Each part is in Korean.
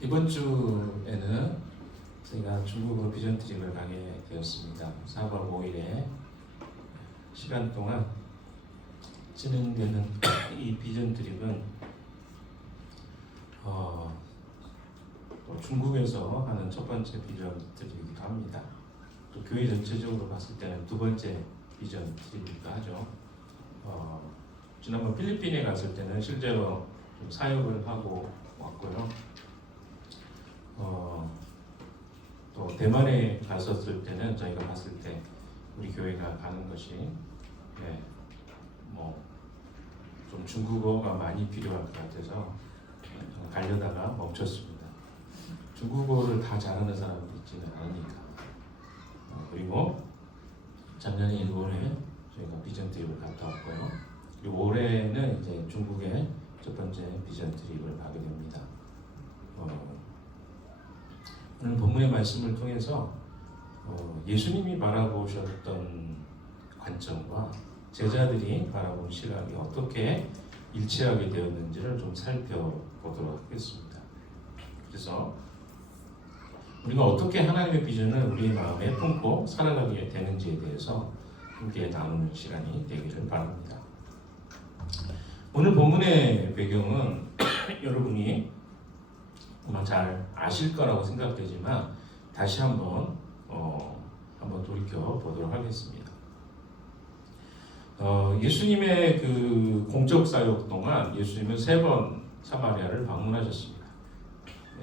이번 주에는 저희가 중국어 비전 트립을 가게 되었습니다. 4박 5일의 시간 동안 진행되는 이 비전 트립은 중국에서 하는 첫 번째 비전 트립이기도 합니다. 또 교회 전체적으로 봤을 때는 두 번째 비전 트립이기도 하죠. 지난번 필리핀에 갔을 때는 실제로 좀 사역을 하고 왔고요. 또 대만에 갔었을 때는 저희가 봤을 때 우리 교회가 가는 것이 좀 중국어가 많이 필요할 것 같아서 가려다가 멈췄습니다. 중국어를 다 잘하는 사람이 있지는 않으니까. 그리고 작년에 일본에 저희가 비전 트립을 갔다 왔고요. 그리고 올해는 이제 중국의 첫 번째 비전 트립을 가게 됩니다. 오늘 본문의 말씀을 통해서 예수님이 바라보셨던 관점과 제자들이 바라본 시각이 어떻게 일치하게 되었는지를 좀 살펴보도록 하겠습니다. 그래서 우리가 어떻게 하나님의 비전을 우리 마음에 품고 살아가게 되는지에 대해서 함께 나누는 시간이 되기를 바랍니다. 오늘 본문의 배경은 여러분이 아마 잘 아실 거라고 생각되지만 다시 한번 돌이켜 보도록 하겠습니다. 예수님의 그 공적 사역 동안 예수님은 3번 사마리아를 방문하셨습니다.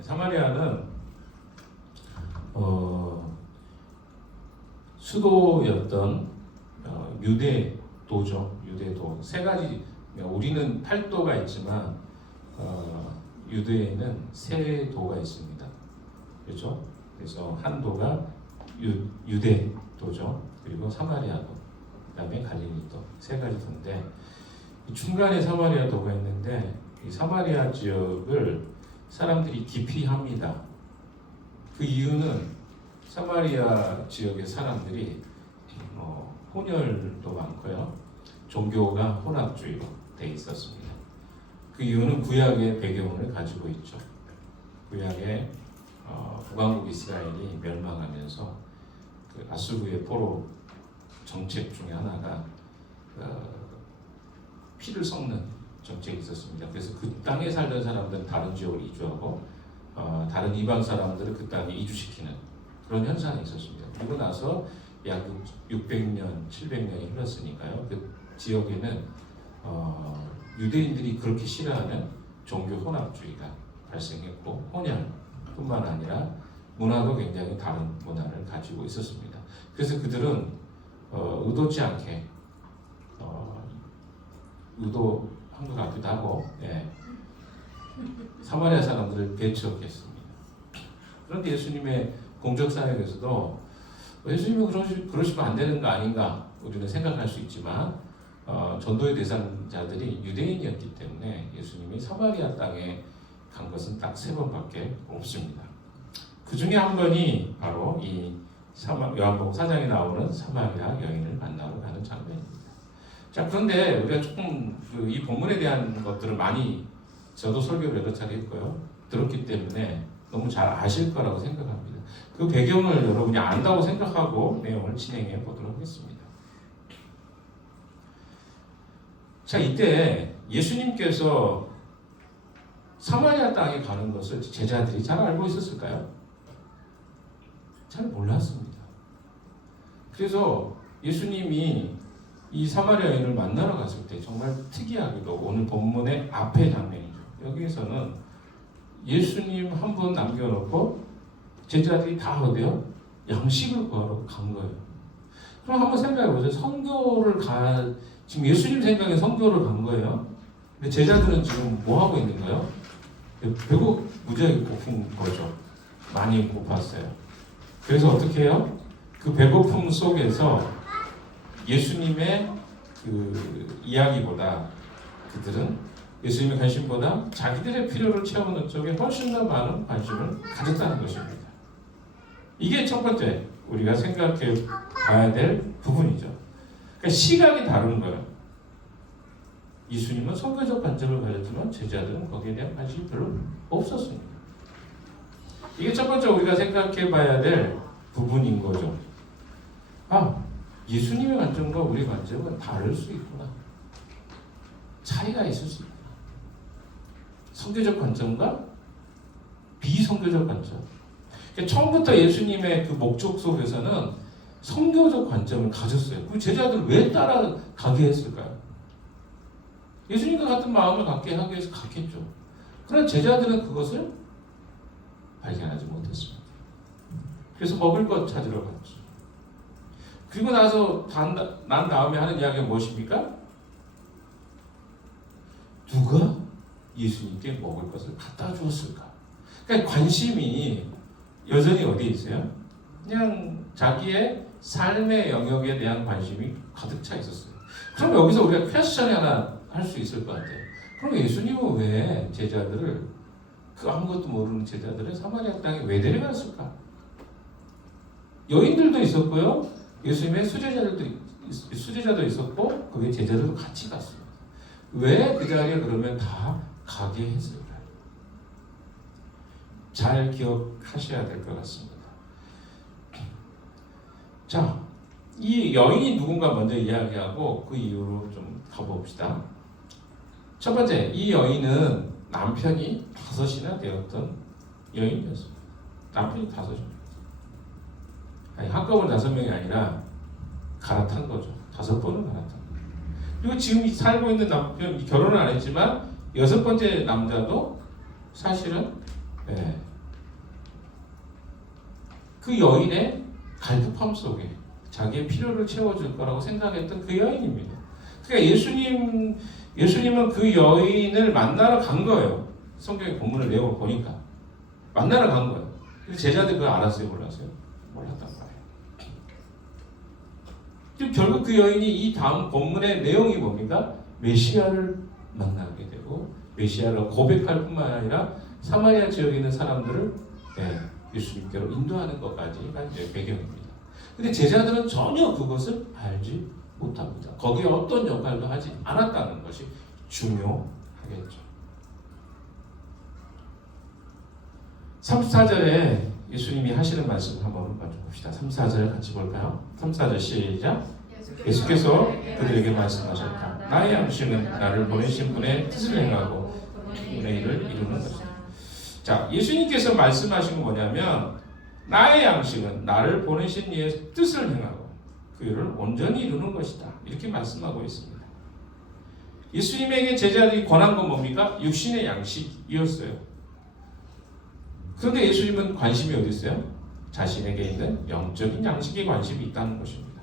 사마리아는 수도였던 유대도죠. 유대도 3가지. 우리는 8도가 있지만 유대에는 3도가 있습니다. 그렇죠? 그래서 한 도가 유대도죠. 그리고 사마리아도, 그다음에 갈릴리도 3가지 도인데 중간에 사마리아도가 있는데 이 사마리아 지역을 사람들이 기피합니다. 그 이유는 사마리아 지역의 사람들이 혼혈도 많고요. 종교가 혼합주의로 돼 있었습니다. 그 이유는 구약의 배경을 가지고 있죠. 구약의 북왕국 이스라엘이 멸망하면서 그 아수르의 포로 정책 중에 하나가 피를 섞는 정책이 있었습니다. 그래서 그 땅에 살던 사람들은 다른 지역으로 이주하고 다른 이방 사람들을 그 땅에 이주시키는 그런 현상이 있었습니다. 그리고 나서 약 600년, 700년이 흘렀으니까요. 그 지역에는 유대인들이 그렇게 싫어하는 종교 혼합주의가 발생했고 혼혈뿐만 아니라 문화도 굉장히 다른 문화를 가지고 있었습니다. 그래서 그들은 의도치 않게 의도한 것 같기도 하고 사마리아 사람들을 배척했습니다. 그런데 예수님의 공적 사역에서도 예수님이 그러시면 안 되는 거 아닌가 우리는 생각할 수 있지만 전도의 대상자들이 유대인이었기 때문에 예수님이 사마리아 땅에 간 것은 딱 3번밖에 없습니다. 그 중에 한 번이 바로 이 요한복음 4장에 나오는 사마리아 여인을 만나러 가는 장면입니다. 자, 그런데 우리가 조금 이 본문에 대한 것들을 많이 저도 설교를 여러 차례 했고요. 들었기 때문에 너무 잘 아실 거라고 생각합니다. 그 배경을 여러분이 안다고 생각하고 내용을 진행해 보도록 하겠습니다. 자, 이때 예수님께서 사마리아 땅에 가는 것을 제자들이 잘 알고 있었을까요? 잘 몰랐습니다. 그래서 예수님이 이 사마리아 여인을 만나러 갔을 때 정말 특이하게도 오늘 본문의 앞에 장면이죠. 여기에서는 예수님 한 분 남겨놓고 제자들이 다 어디요? 양식을 구하러 간 거예요. 그럼 한번 생각해 보세요. 지금 예수님 생각에 선교를 간 거예요. 근데 제자들은 지금 뭐 하고 있는 거예요? 무지하게 고픈 거죠. 많이 고팠어요. 그래서 어떻게 해요? 그 배고픔 속에서 예수님의 그 이야기보다 그들은 예수님의 관심보다 자기들의 필요를 채우는 쪽에 훨씬 더 많은 관심을 가졌다는 것입니다. 이게 첫 번째 우리가 생각해 봐야 될 부분이죠. 그러니까 시각이 다른 거예요. 예수님은 선교적 관점을 가졌지만 제자들은 거기에 대한 관심이 별로 없었습니다. 이게 첫 번째 우리가 생각해 봐야 될 부분인 거죠. 아, 예수님의 관점과 우리 관점은 다를 수 있구나. 차이가 있을 수 있구나. 선교적 관점과 비선교적 관점. 그러니까 처음부터 예수님의 그 목적 속에서는 선교적 관점을 가졌어요. 그 제자들 왜 따라가게 했을까요? 예수님과 같은 마음을 갖게 하기 위해서 갔겠죠. 그러나 제자들은 그것을 발견하지 못했습니다. 그래서 먹을 것 찾으러 갔죠. 그리고 나서 난 다음에 하는 이야기가 무엇입니까? 누가 예수님께 먹을 것을 갖다 주었을까? 그러니까 관심이 여전히 어디에 있어요? 그냥 자기의 삶의 영역에 대한 관심이 가득 차 있었어요. 그럼 여기서 우리가 퀘스천이 하나 할 수 있을 것 같아요. 그럼 예수님은 왜 제자들을, 그 아무것도 모르는 제자들을 사마리아 땅에 왜 데려갔을까? 여인들도 있었고요. 예수님의 수제자도 있었고, 거기에 제자들도 같이 갔어요. 왜 그 자리에 그러면 다 가게 했을까요? 잘 기억하셔야 될 것 같습니다. 자, 이 여인이 누군가 먼저 이야기하고 그 이후로 좀 가봅시다. 첫 번째, 이 여인은 남편이 5이나 되었던 여인이었습니다. 남편이 5입니다. 아니, 한꺼번에 5명이 아니라 갈아탄 거죠. 5번을 갈아탄 거죠. 그리고 지금 살고 있는 남편, 결혼을 안 했지만 6번째 남자도 사실은 그 여인의 갈급함 속에 자기의 필요를 채워줄 거라고 생각했던 그 여인입니다. 그러니까 예수님은 그 여인을 만나러 간 거예요. 성경의 본문을 내용을 보니까 만나러 간 거예요. 근데 제자들 그걸 알았어요, 몰랐어요? 몰랐단 말이에요. 결국 그 여인이 이 다음 본문의 내용이 뭡니까? 메시아를 만나게 되고 메시아를 고백할 뿐만 아니라 사마리아 지역에 있는 사람들을 예수님께로 인도하는 것까지가 이제 배경입니다. 근데 제자들은 전혀 그것을 알지 못합니다. 거기에 어떤 역할도 하지 않았다는 것이 중요하겠죠. 34절에 예수님이 하시는 말씀 한번 봅시다. 34절 같이 볼까요? 34절 시작. 예수께서 그들에게 말씀하셨다. 나의 양식은 나를 보내신 분의 뜻을 행하고 분의 일을 이루는 것이다. 자, 예수님께서 말씀하신 건 뭐냐면 나의 양식은 나를 보내신 이의 뜻을 행하고 그 일을 온전히 이루는 것이다. 이렇게 말씀하고 있습니다. 예수님에게 제자들이 권한 건 뭡니까? 육신의 양식이었어요. 그런데 예수님은 관심이 어디 있어요? 자신에게 있는 영적인 양식에 관심이 있다는 것입니다.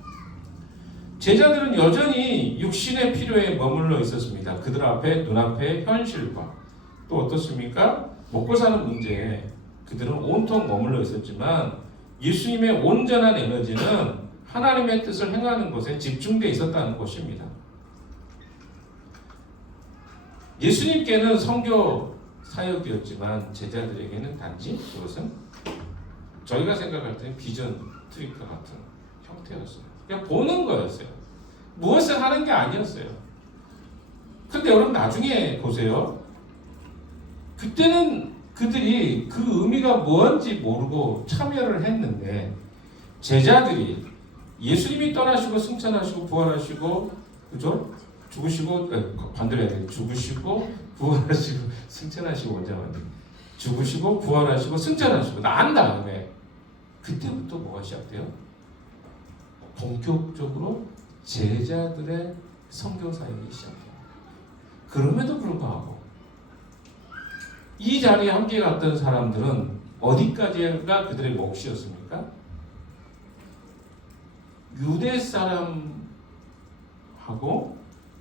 제자들은 여전히 육신의 필요에 머물러 있었습니다. 그들 앞에 눈앞의 현실과 또 어떻습니까? 먹고 사는 문제에 그들은 온통 머물러 있었지만 예수님의 온전한 에너지는 하나님의 뜻을 행하는 것에 집중되어 있었다는 것입니다. 예수님께는 선교 사역이었지만 제자들에게는 단지 그것은 저희가 생각할 때 비전 트리크 같은 형태였어요. 그냥 보는 거였어요. 무엇을 하는 게 아니었어요. 그런데 여러분 나중에 보세요. 그때는 그들이 그 의미가 뭔지 모르고 참여를 했는데 제자들이 예수님이 떠나시고 승천하시고 부활하시고 그죠? 죽으시고 반대로 해야 돼요. 죽으시고 부활하시고 승천하시고 원장님 죽으시고 부활하시고 승천하시고 난 다음에 그때부터 뭐가 시작돼요? 본격적으로 제자들의 선교 사역이 시작돼요. 그럼에도 불구하고 이 자리에 함께 갔던 사람들은 어디까지가 그들의 몫이었습니까? 유대 사람하고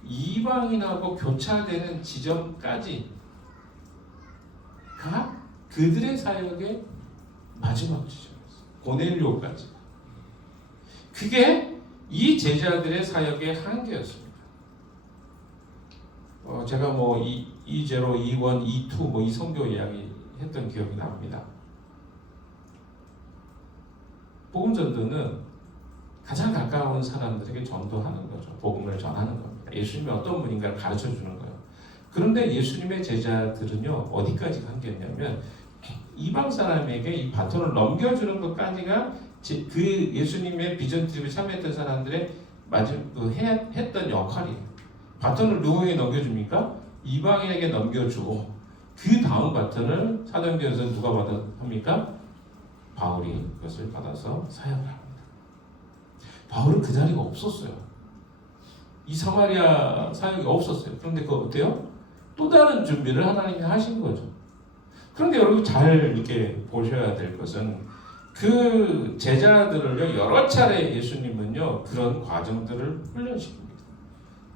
이방인하고 교차되는 지점까지가 그들의 사역의 마지막 지점이었어요. 고넬료까지. 그게 이 제자들의 사역의 한계였습니다. 제가 뭐 2.0, 2.1, 2.2 뭐 이 선교 이야기 했던 기억이 납니다. 복음 전도는 가장 가까운 사람들에게 전도하는 거죠. 복음을 전하는 겁니다. 예수님이 어떤 분인가를 가르쳐 주는 거예요. 그런데 예수님의 제자들은요 어디까지 한계였냐면 이방 사람에게 이 바톤을 넘겨주는 것까지가 그 예수님의 비전 트립에 참여했던 사람들의 했던 역할이에요. 바톤을 누구에게 넘겨줍니까? 이방인에게 넘겨주고 그 다음 바톤을 사도행전에서 누가 합니까? 바울이 그것을 받아서 사역을 합니다. 바울은 그 자리가 없었어요. 이 사마리아 사역이 없었어요. 그런데 그거 어때요? 또 다른 준비를 하나님이 하신 거죠. 그런데 여러분 잘 이렇게 보셔야 될 것은 그 제자들을요 여러 차례 예수님은요 그런 과정들을 훈련시킵니다.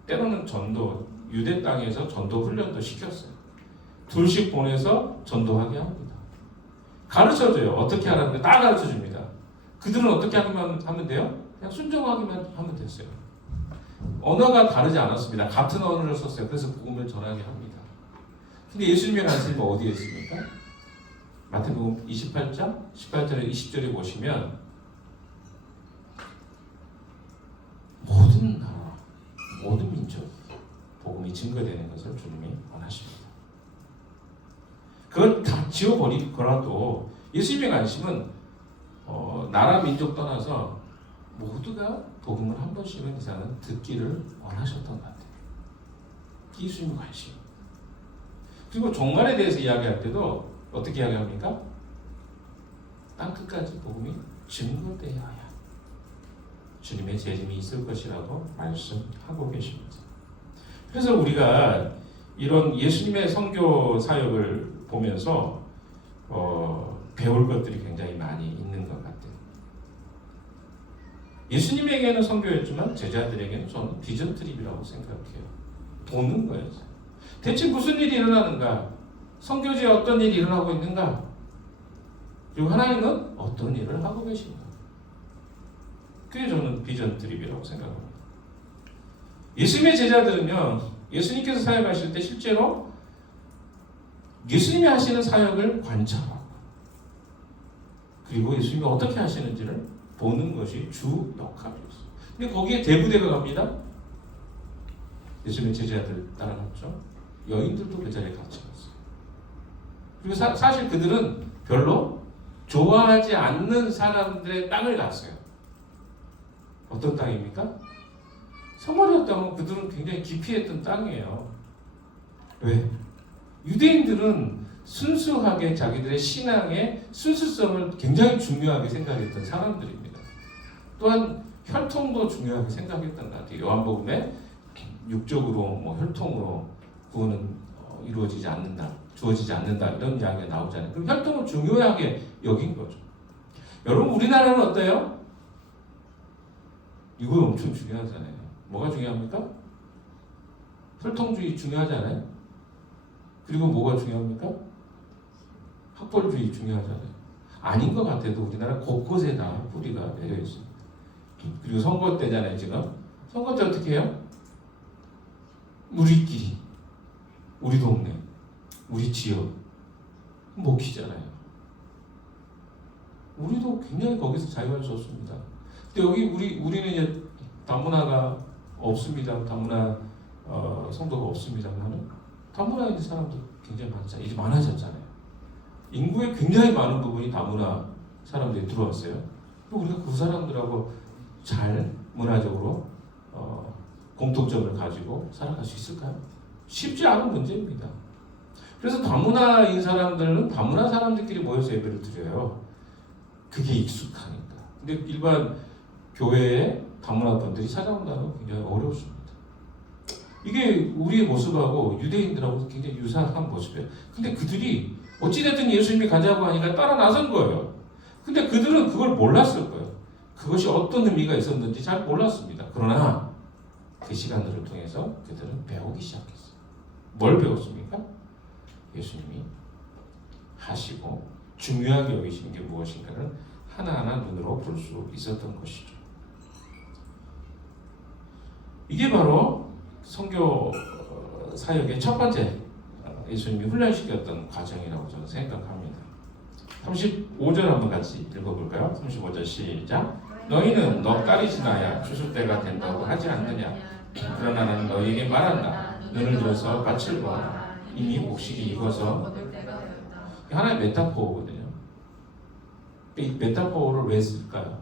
때로는 전도 유대 땅에서 전도 훈련도 시켰어요. 둘씩 보내서 전도하게 합니다. 가르쳐줘요. 어떻게 하라는데 다 가르쳐줍니다. 그들은 어떻게 하면 돼요? 그냥 순종하기만 하면 됐어요. 언어가 다르지 않았습니다. 같은 언어를 썼어요. 그래서 복음을 전하게 합니다. 근데 예수님의 관심이 어디에 있습니까? 마태복음 28장 18절에 20절에 보시면 모든 나라, 모든 민족 복음이 증거되는 것을 주님이 원하십니다. 그걸 다 지워버리더라도 예수님의 관심은 나라 민족 떠나서 모두가 복음을 한 번씩은 이상은 듣기를 원하셨던 것 같아요. 예수님의 관심. 그리고 종말에 대해서 이야기할 때도 어떻게 이야기합니까? 땅 끝까지 복음이 증거되어야 주님의 재림이 있을 것이라고 말씀하고 계십니다. 그래서 우리가 이런 예수님의 선교 사역을 보면서 배울 것들이 굉장히 많이 있는 것 같아요. 예수님에게는 선교였지만 제자들에게는 저는 비전 트립이라고 생각해요. 보는 거예요. 대체 무슨 일이 일어나는가? 선교지에 어떤 일이 일어나고 있는가? 그리고 하나님은 어떤 일을 하고 계신가? 그게 저는 비전 트립이라고 생각합니다. 예수님의 제자들은요, 예수님께서 사역하실 때 실제로 예수님이 하시는 사역을 관찰하고 그리고 예수님이 어떻게 하시는지를 보는 것이 주 역할이었어요. 근데 거기에 대부대가 갑니다. 예수님의 제자들 따라갔죠. 여인들도 그 자리에 같이 갔어요. 그리고 사실 그들은 별로 좋아하지 않는 사람들의 땅을 갔어요. 어떤 땅입니까? 사마리아 땅은 그들은 굉장히 기피했던 땅이에요. 왜? 유대인들은 순수하게 자기들의 신앙의 순수성을 굉장히 중요하게 생각했던 사람들입니다. 또한 혈통도 중요하게 생각했던 것 같아요. 요한복음에 육적으로 혈통으로 구원은 이루어지지 않는다, 주어지지 않는다 이런 이야기가 나오잖아요. 그럼 혈통을 중요하게 여긴 거죠. 여러분 우리나라는 어때요? 이거 엄청 중요하잖아요. 뭐가 중요합니까? 혈통주의 중요하잖아요. 그리고 뭐가 중요합니까? 학벌주의 중요하잖아요. 아닌 것 같아도 우리나라 곳곳에 다 뿌리가 내려 있습니다. 그리고 선거 때잖아요, 지금. 선거 때 어떻게 해요? 우리끼리, 우리 동네, 우리 지역 먹히잖아요. 우리도 굉장히 거기서 자유할 수 없습니다. 근데 여기 우리는 이제 다문화가 없습니다. 다문화 성도가 없습니다만은 다문화에 있는 사람도 굉장히 많잖아요. 이제 많아졌잖아요. 인구의 굉장히 많은 부분이 다문화 사람들이 들어왔어요. 우리가 그 사람들하고 잘 문화적으로 공통점을 가지고 살아갈 수 있을까요? 쉽지 않은 문제입니다. 그래서 다문화인 사람들은 다문화 사람들끼리 모여서 예배를 드려요. 그게 익숙하니까. 근데 일반 교회에 다문화 분들이 찾아온다는 건 굉장히 어렵습니다. 이게 우리의 모습하고 유대인들하고 굉장히 유사한 모습이에요. 근데 그들이 어찌됐든 예수님이 가자고 하니까 따라 나선 거예요. 근데 그들은 그걸 몰랐을 거예요. 그것이 어떤 의미가 있었는지 잘 몰랐습니다. 그러나 그 시간들을 통해서 그들은 배우기 시작했어요. 뭘 배웠습니까? 예수님이 하시고 중요하게 여기시는 게 무엇인가를 하나하나 눈으로 볼 수 있었던 것이죠. 이게 바로 선교 사역의 첫 번째 예수님이 훈련시켰던 과정이라고 저는 생각합니다. 35절 한번 같이 읽어볼까요? 35절 시작. 너희는 넉 달이 지나야 추수 때가 된다고 하지 않느냐? 그러나 나는 너희에게 말한다. 눈을 들어서 밭을 봐. 이미 곡식이 익어서 하나의 메타포거든요. 이 메타포를 왜 쓸까요?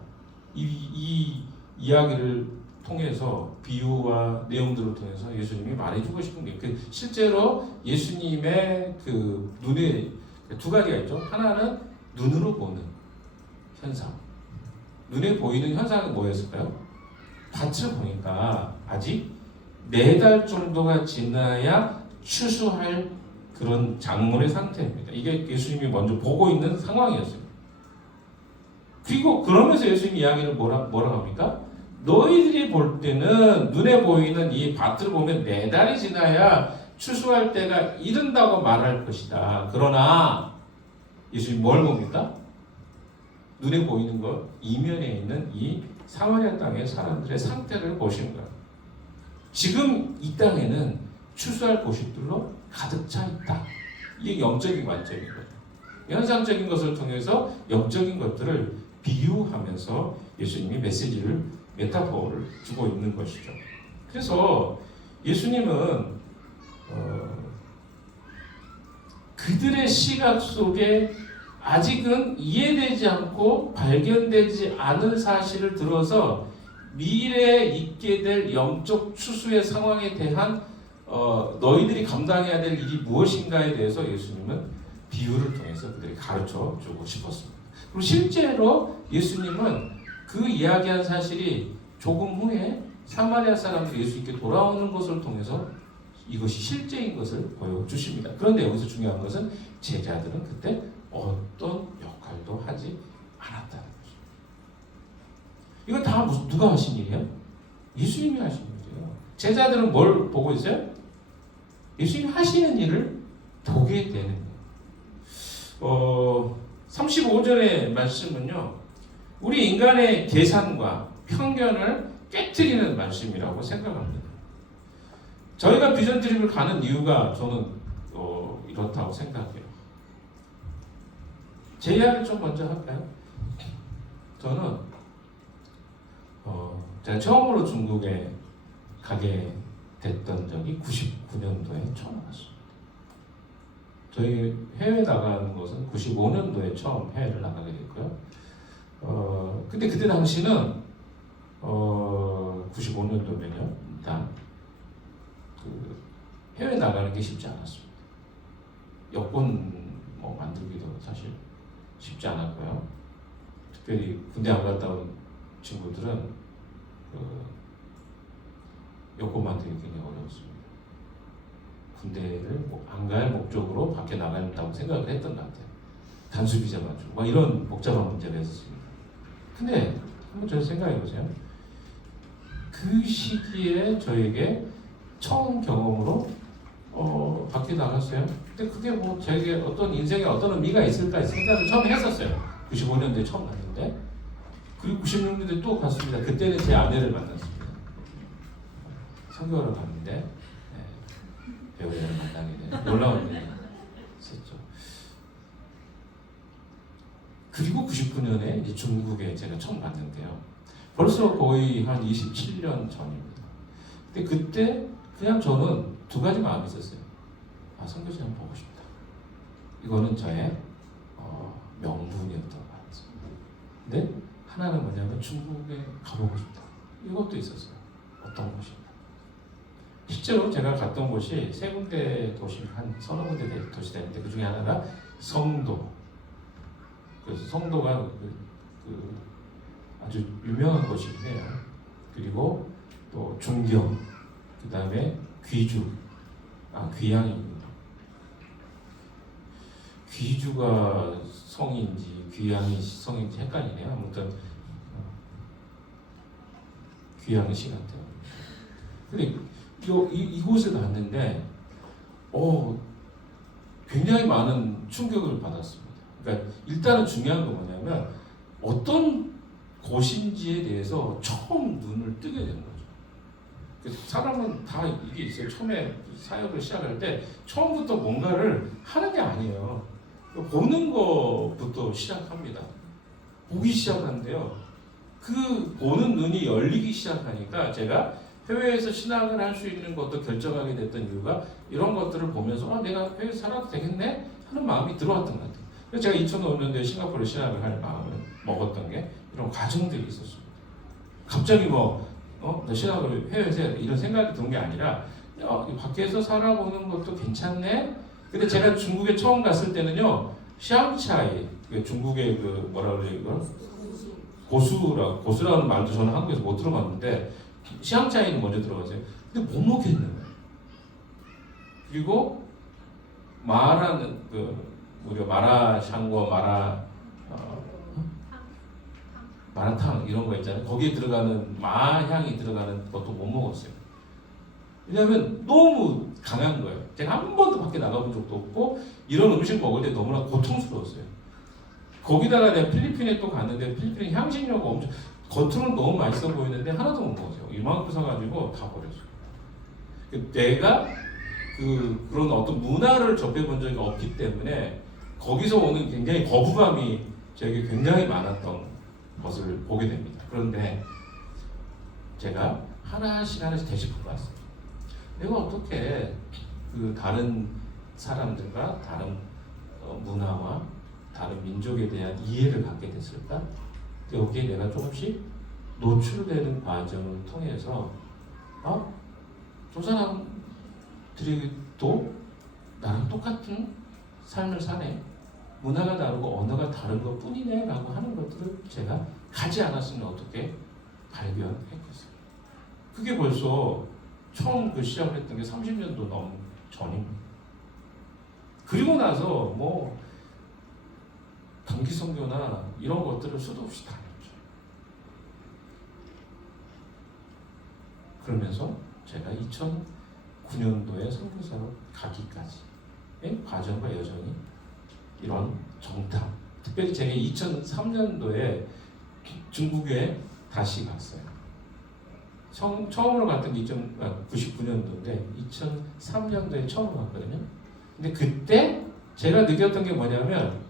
이 이야기를 통해서 비유와 내용들을 통해서 예수님이 말해주고 싶은 게 실제로 예수님의 그 눈에 두 가지가 있죠. 하나는 눈으로 보는 현상. 눈에 보이는 현상은 뭐였을까요? 밭을 보니까 아직 4달 정도가 지나야 추수할 그런 작물의 상태입니다. 이게 예수님이 먼저 보고 있는 상황이었어요. 그리고 그러면서 예수님 이야기는 뭐라고 합니까? 너희들이 볼 때는 눈에 보이는 이 밭을 보면 4달이 지나야 추수할 때가 이른다고 말할 것이다. 그러나 예수님 뭘 봅니까? 눈에 보이는 것 이면에 있는 이 사마리아 땅의 사람들의 상태를 보시는 거예요. 지금 이 땅에는 추수할 곳들로 가득 차 있다. 이게 영적인 관점인 거예요. 현상적인 것을 통해서 영적인 것들을 비유하면서 예수님이 메시지를 메타포를 주고 있는 것이죠. 그래서 예수님은 그들의 시각 속에 아직은 이해되지 않고 발견되지 않은 사실을 들어서 미래에 있게 될 영적 추수의 상황에 대한 너희들이 감당해야 될 일이 무엇인가에 대해서 예수님은 비유를 통해서 그들이 가르쳐 주고 싶었습니다. 그리고 실제로 예수님은 그 이야기한 사실이 조금 후에 사마리아 사람들이 예수님께 돌아오는 것을 통해서 이것이 실제인 것을 보여주십니다. 그런데 여기서 중요한 것은 제자들은 그때 어떤 역할도 하지 않았다는 거죠. 이건 다 누가 하신 일이에요? 예수님이 하신 일이에요. 제자들은 뭘 보고 있어요? 예수님이 하시는 일을 보게 되는 거예요. 35절의 말씀은요, 우리 인간의 계산과 편견을 깨트리는 말씀이라고 생각합니다. 저희가 비전 트립을 가는 이유가 저는 이렇다고 생각해요. 제 이야기 좀 먼저 할까요? 저는 제가 처음으로 중국에 가게 됐던 적이 99년도에 처음 왔습니다. 저희 해외 나가는 것은 95년도에 처음 해외를 나가게 됐고요. 근데 그때 당시는 95년도면요, 일단 그 해외 나가는 게 쉽지 않았습니다. 여권 만들기도 사실 쉽지 않았고요. 특별히 군대 안 갔다 온 친구들은 여권 만들기 굉장히 어려웠습니다. 군대를 안 갈 목적으로 밖에 나간다고 생각을 했던 것 같아요. 단수 비자만 주고 막 이런 복잡한 문제가 있었습니다. 근데 한번 저 생각해 보세요. 그 시기에 저에게 처음 경험으로 밖에 나갔어요. 근데 그게 뭐 저에게 어떤 인생에 어떤 의미가 있을까 생각을 처음 했었어요. 95년도에 처음 갔는데, 그리고 96년도에 또 갔습니다. 그때는 제 아내를 만났습니다. 선교하러 갔는데 배우자를 만나게 된 놀라운 일이 있었죠. 그리고 99년에 이제 중국에 제가 처음 갔는데요. 벌써 거의 한 27년 전입니다. 근데 그때 그냥 저는 두 가지 마음이 있었어요. 선교사님 보고 싶다. 이거는 저의 명분이었던 것 같습니다. 근데 하나는 뭐냐면 중국에 가보고 싶다. 이것도 있었어요. 어떤 곳인가. 실제로 제가 갔던 곳이 세 군데 도시, 한 서너 군데 도시가 있는데 그 중에 하나가 성도. 그래서 성도가 아주 유명한 곳이긴 해요. 그리고 또 중경, 그 다음에 귀주, 귀양입니다. 귀주가 성인지 귀양이 성인지 헷갈리네요. 아무튼 귀양이 시 같아요. 근데 이곳에 갔는데 굉장히 많은 충격을 받았습니다. 그러니까 일단은 중요한 건 뭐냐면 어떤 곳인지에 대해서 처음 눈을 뜨게 되는 거죠. 사람은 다 이게 있어요. 처음에 사역을 시작할 때 처음부터 뭔가를 하는 게 아니에요. 보는 것부터 시작합니다. 보기 시작하는데요. 그 보는 눈이 열리기 시작하니까 제가 해외에서 신학을 할 수 있는 것도 결정하게 됐던 이유가 이런 것들을 보면서 내가 해외에 살아도 되겠네 하는 마음이 들어왔던 것 같아요. 그래서 제가 2005년도에 싱가포르에 신학을 할 마음을 먹었던 게 이런 과정들이 있었습니다. 갑자기 너 신학을 해외에서 이런 생각이 든 게 아니라 밖에서 살아보는 것도 괜찮네. 근데 제가 중국에 처음 갔을 때는요, 샹차이, 중국의 그 뭐라 그래 이거 고수라는 말도 저는 한국에서 못 들어봤는데 샹차이는 먼저 들어갔어요. 근데 못 먹겠는 거예요. 그리고 마라는 우리가 마라샹궈, 마라탕 이런 거 있잖아요. 거기에 들어가는 마향이 들어가는 것도 못 먹었어요. 왜냐하면 너무 강한 거예요. 제가 한 번도 밖에 나가본 적도 없고 이런 음식 먹을 때 너무나 고통스러웠어요. 거기다가 내가 필리핀에 또 갔는데 필리핀 향신료가 엄청 겉으로는 너무 맛있어 보이는데 하나도 못 먹었어요. 이만큼 사가지고 다 버렸어요. 내가 그런 어떤 문화를 접해본 적이 없기 때문에 거기서 오는 굉장히 거부감이 저에게 굉장히 많았던 것을 보게 됩니다. 그런데 제가 하나씩 되짚어 봤어요. 내가 어떻게 다른 사람들과 다른 문화와 다른 민족에 대한 이해를 갖게 됐을까? 여기에 내가 조금씩 노출되는 과정을 통해서 저 사람들도 나랑 똑같은 삶을 사네. 문화가 다르고 언어가 다른 것 뿐이네 라고 하는 것들을 제가 가지 않았으면 어떻게 발견했겠어요. 그게 벌써 처음 시작을 했던 게 30년도 넘은 전입니다. 그리고 나서 단기 선교나 이런 것들을 수도 없이 다녔죠. 그러면서 제가 2009년도에 선교사로 가기까지의 과정과 여정이 이런 정탐, 특별히 제가 2003년도에 중국에 다시 갔어요. 처음으로 갔던 게 99년도인데 2003년도에 처음 갔거든요. 근데 그때 제가 느꼈던 게 뭐냐면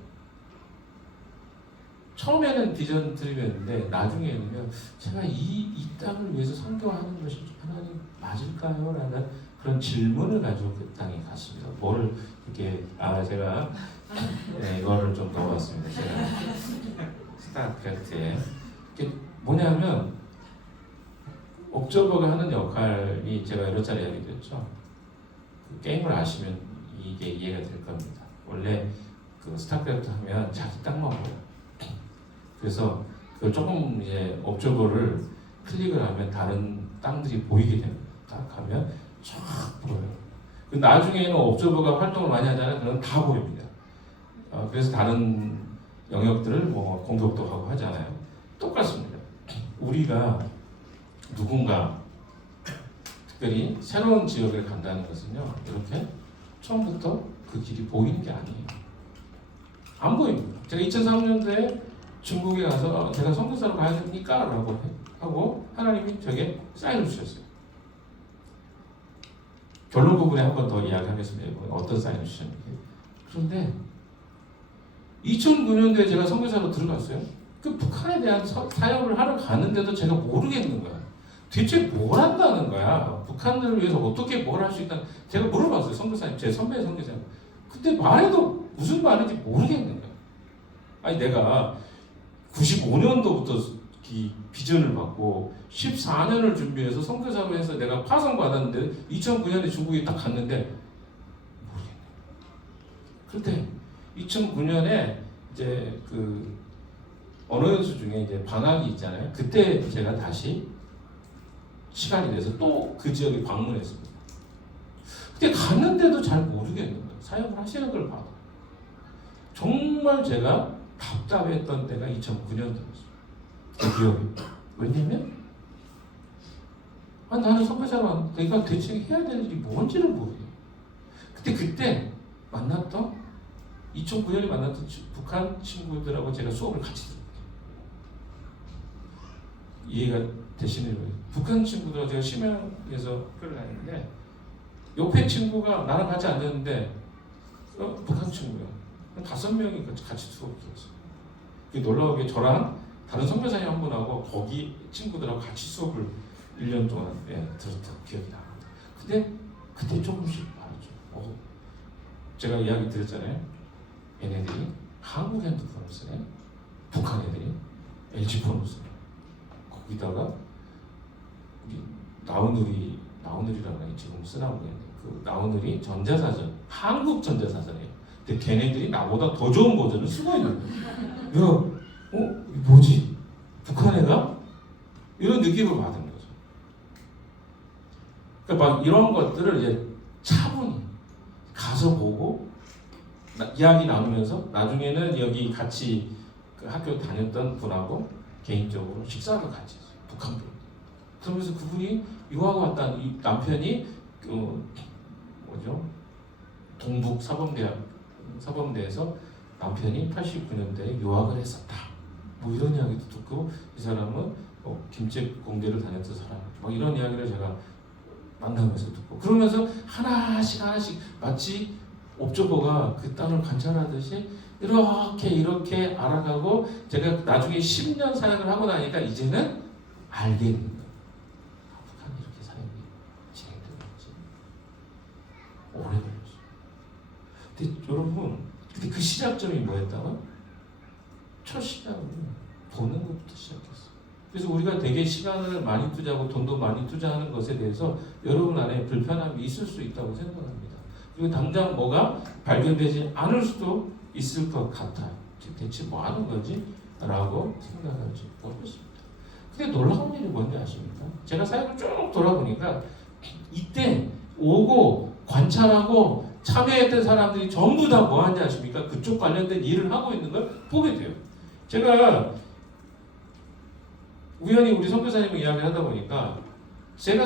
처음에는 비전 드림이었는데 나중에는요, 제가 이 땅을 위해서 선교하는 것이 하나님 맞을까요? 라는 그런 질문을 가지고 그 땅에 갔습니다. 뭐를 이렇게 제가 이거를 좀 넣어봤습니다. 제가 스타크래프트에 이게 뭐냐면 옵저버가 하는 역할이 제가 여러 차례 이야기드렸죠. 게임을 아시면 이게 이해가 될 겁니다. 원래 스타크래프트 하면 자기 땅만 보여요. 그래서 그걸 조금 이제 옵저버를 클릭을 하면 다른 땅들이 보이게 됩니다. 딱 하면 쫙 보여요. 나중에는 옵저버가 활동을 많이 하잖아요. 그럼 다 보입니다. 그래서 다른 영역들을 공격도 하고 하잖아요. 똑같습니다. 우리가 누군가 특별히 새로운 지역에 간다는 것은요, 이렇게 처음부터 그 길이 보이는 게 아니에요. 안 보입니다. 제가 2003년도에 중국에 가서 제가 선교사로 가야 됩니까? 라고 하고 하나님이 저에게 사인을 주셨어요. 결론 부분에 한 번 더 이야기하겠습니다. 어떤 사인을 주셨는지. 그런데 2009년도에 제가 선교사로 들어갔어요. 그 북한에 대한 사역을 하러 가는데도 제가 모르겠는 거야. 대체 뭘 한다는 거야? 북한을 위해서 어떻게 뭘 할 수 있다? 제가 물어봤어요. 선교사님, 제 선배 선교사님. 근데 말해도 무슨 말인지 모르겠는 거야. 아니 내가 95년도부터 이 비전을 받고 14년을 준비해서 선교사로 해서 내가 파송 받았는데 2009년에 중국에 딱 갔는데 모르겠네. 그런데 2009년에 이제 언어 연수 중에 이제 방학이 있잖아요. 그때 제가 다시 시간이 돼서 또 그 지역에 방문했습니다. 근데 갔는데도 잘 모르겠는 거예요. 사역을 하시는 걸 봐도. 정말 제가 답답했던 때가 2009년도였어요. 그 기억이. 왜냐면 나는 선교사로 내가 대체 해야 될 일이 뭔지를 모르겠어요. 그때 만났던 2009년에 만났던 북한 친구들하고 제가 수업을 같이 들었어요. 이해가 되시는 거예요. 북한 친구들하고 제가 심양에서 학교를 다녔는데 옆에 친구가 나랑 같이 앉았는데 북한 친구야. 5명이 같이 수업을 들었어요. 놀라우게 저랑 다른 선교사님 한 분하고 거기 친구들하고 같이 수업을 1년 동안 들었던 기억이 납니다. 근데 그때 조금씩 알았죠. 제가 이야기 드렸잖아요. 얘네들이 한국 핸드폰을 쓰네. 북한 애들이. LG 폰으로 거기다가 우리 나우누리라고 지금 쓰나 모르겠네. 그 나우누리 전자사전, 한국 전자사전이에요. 근데 걔네들이 나보다 더 좋은 버전을 쓰고 있는 거예요. 이거 뭐지? 북한 애가? 이런 느낌을 받은 거죠. 그러니까 막 이런 것들을 이제 차분히 가서 보고 이야기 나누면서 나중에는 여기 같이 그 학교 다녔던 분하고 개인적으로 식사도 같이 했어요. 북한 분. 그러면서 그분이 유학 왔다는 이 남편이 동북 사범대에서 남편이 89년대에 유학을 했었다. 뭐 이런 이야기도 듣고 이 사람은 김제공대를 다녔던 사람. 막 이런 이야기를 제가 만나면서 듣고 그러면서 하나씩 마치 옵저버가 그 땅을 관찰하듯이 이렇게 알아가고 제가 나중에 10년 사역을 하고 나니까 이제는 알겠는 거예요. 북한이 이렇게 사역이 진행되는지 오래 걸렸어요. 근데 여러분, 근데 그 시작점이 뭐였다가 첫 시작은 보는 것부터 시작했어요. 그래서 우리가 되게 시간을 많이 투자하고 돈도 많이 투자하는 것에 대해서 여러분 안에 불편함이 있을 수 있다고 생각합니다. 그리고 당장 뭐가 발견되지 않을 수도 있을 것 같아요. 대체 뭐 하는 거지? 라고 생각할지 모르겠습니다. 근데 놀라운 일이 뭔지 아십니까? 제가 사역을 쭉 돌아보니까 이때 오고 관찰하고 참여했던 사람들이 전부 다 뭐 하는지 아십니까? 그쪽 관련된 일을 하고 있는 걸 보게 돼요. 제가 우연히 우리 선교사님과 이야기를 하다 보니까 제가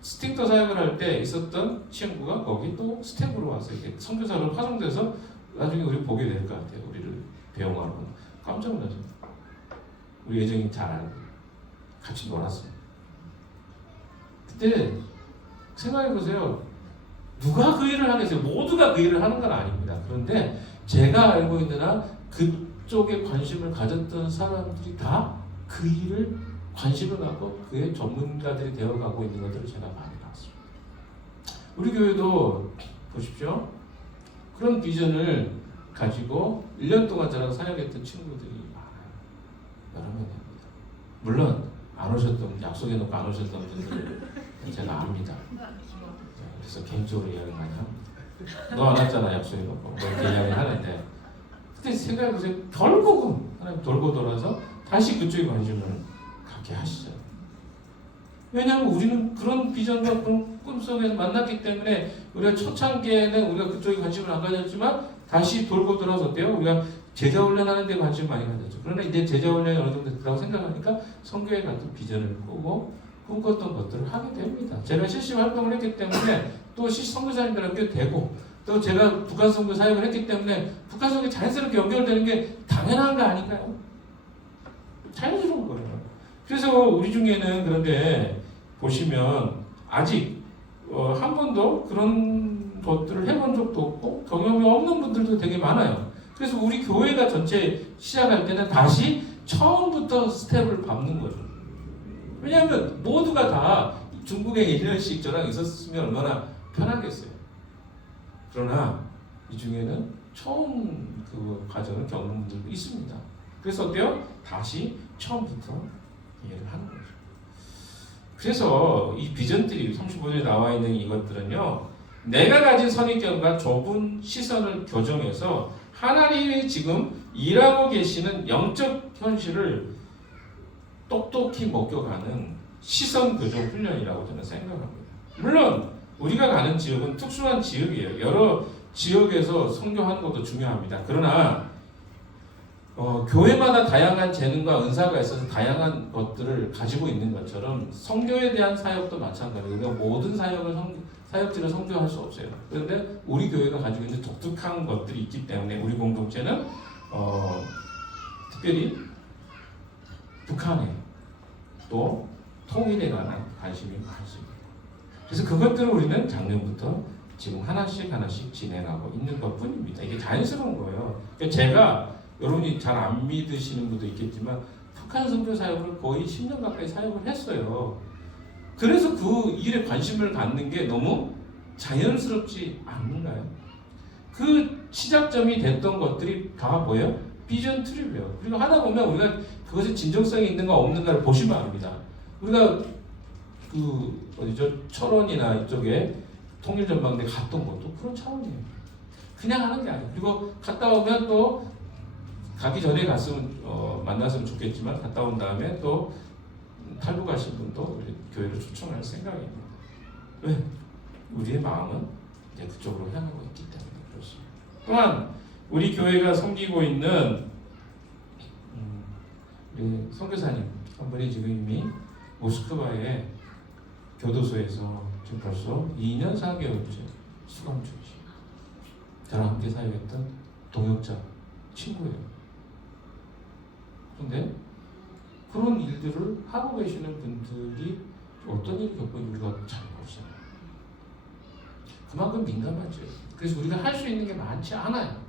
스팅터 사역을 할 때 있었던 친구가 거기 또 스텝으로 와서 이렇게 선교사로 파송돼서 나중에 우리 보게 될 것 같아요. 우리를 배웅하러. 깜짝 놀랐어요. 우리 예정이 잘 알고 같이 놀았어요. 그때 생각해보세요. 누가 그 일을 하겠어요? 모두가 그 일을 하는 건 아닙니다. 그런데 제가 알고 있는 한 그쪽에 관심을 가졌던 사람들이 다 그 일을 관심을 갖고 그의 전문가들이 되어가고 있는 것들을 제가 많이 봤습니다. 우리 교회도 보십시오. 그런 비전을 가지고 1년 동안 저랑 사역했던 친구들이 많아요. 여러 명입니다. 물론 안 오셨던, 약속해놓고 안 오셨던 분들을 제가 압니다. 그래서 개인적으로 이야기 많이 합니다. 너 안 왔잖아 약속해놓고 뭐 이렇게 이야기 하는데 그때 생각해보세요. 결국은 하나님 돌고 돌아서 다시 그쪽에 관심을 갖게 하시죠. 왜냐하면 우리는 그런 비전과 그런 꿈속에서 만났기 때문에 우리가 초창기에는 우리가 그쪽에 관심을 안 가졌지만 다시 돌고 돌아서 어때요? 우리가 제자 훈련하는 데 관심을 많이 가졌죠. 그러나 이제 제자 훈련이 어느 정도 됐다고 생각하니까 성교회 같은 비전을 꾸고 꿈꿨던 것들을 하게 됩니다. 제가 실시 활동을 했기 때문에 또 선교사님들한테 되고 또 제가 북한 선교 사역을 했기 때문에 북한 선교에 자연스럽게 연결되는 게 당연한 거 아닌가요? 자연스러운 거예요. 그래서 우리 중에는 그런데 보시면 아직 한 번도 그런 것들을 해본 적도 없고 경험이 없는 분들도 되게 많아요. 그래서 우리 교회가 전체 시작할 때는 다시 처음부터 스텝을 밟는 거죠. 왜냐하면 모두가 다 중국에 1년씩 저랑 있었으면 얼마나 편하겠어요. 그러나 이 중에는 처음 그 과정을 겪는 분들도 있습니다. 그래서 어때요? 다시 처음부터 이해를 하는 거죠. 그래서 이 비전들이 35년에 나와 있는 이것들은요, 내가 가진 선입견과 좁은 시선을 교정해서 하나님이 지금 일하고 계시는 영적 현실을 똑똑히 먹여가는 시선 교정 훈련이라고 저는 생각합니다. 물론 우리가 가는 지역은 특수한 지역이에요. 여러 지역에서 선교하는 것도 중요합니다. 그러나 교회마다 다양한 재능과 은사가 있어서 다양한 것들을 가지고 있는 것처럼 선교에 대한 사역도 마찬가지고요. 모든 사역지를 선교할 수 없어요. 그런데 우리 교회가 가지고 있는 독특한 것들이 있기 때문에 우리 공동체는 특별히 북한에 또 통일에 관한 관심이 많습니다. 그래서 그것들을 우리는 작년부터 지금 하나씩 진행하고 있는 것뿐입니다. 이게 자연스러운 거예요. 그러니까 제가 여러분이 잘 안 믿으시는 분도 있겠지만 북한 선교 사역을 거의 10년 가까이 사역을 했어요. 그래서 그 일에 관심을 갖는 게 너무 자연스럽지 않는가요? 그 시작점이 됐던 것들이 다 뭐예요? 비전 트립이에요. 그리고 하다 보면 우리가 그것의 진정성이 있는가 없는가를 보시면 압니다. 우리가 그 어디죠? 철원이나 이쪽에 통일전망대 갔던 것도 그런 차원이에요. 그냥 하는 게 아니에요. 그리고 갔다 오면 또 가기 전에 갔으면 만났으면 좋겠지만 갔다 온 다음에 또 탈북하신 분도 우리 교회를 초청할 생각입니다. 왜? 우리의 마음은 이제 그쪽으로 향하고 있기 때문에 그렇습니다. 또한 우리 교회가 섬기고 있는 우리 선교사님 한 분이 지금 이미 모스크바의 교도소에서 지금 벌써 2년 4개월째 수감 중이시고 저랑 함께 사역했던 동역자 친구예요. 그런데 그런 일들을 하고 계시는 분들이 어떤 일을 겪고 있는지 우리가 잘 모르잖아요. 그만큼 민감하죠. 그래서 우리가 할 수 있는 게 많지 않아요.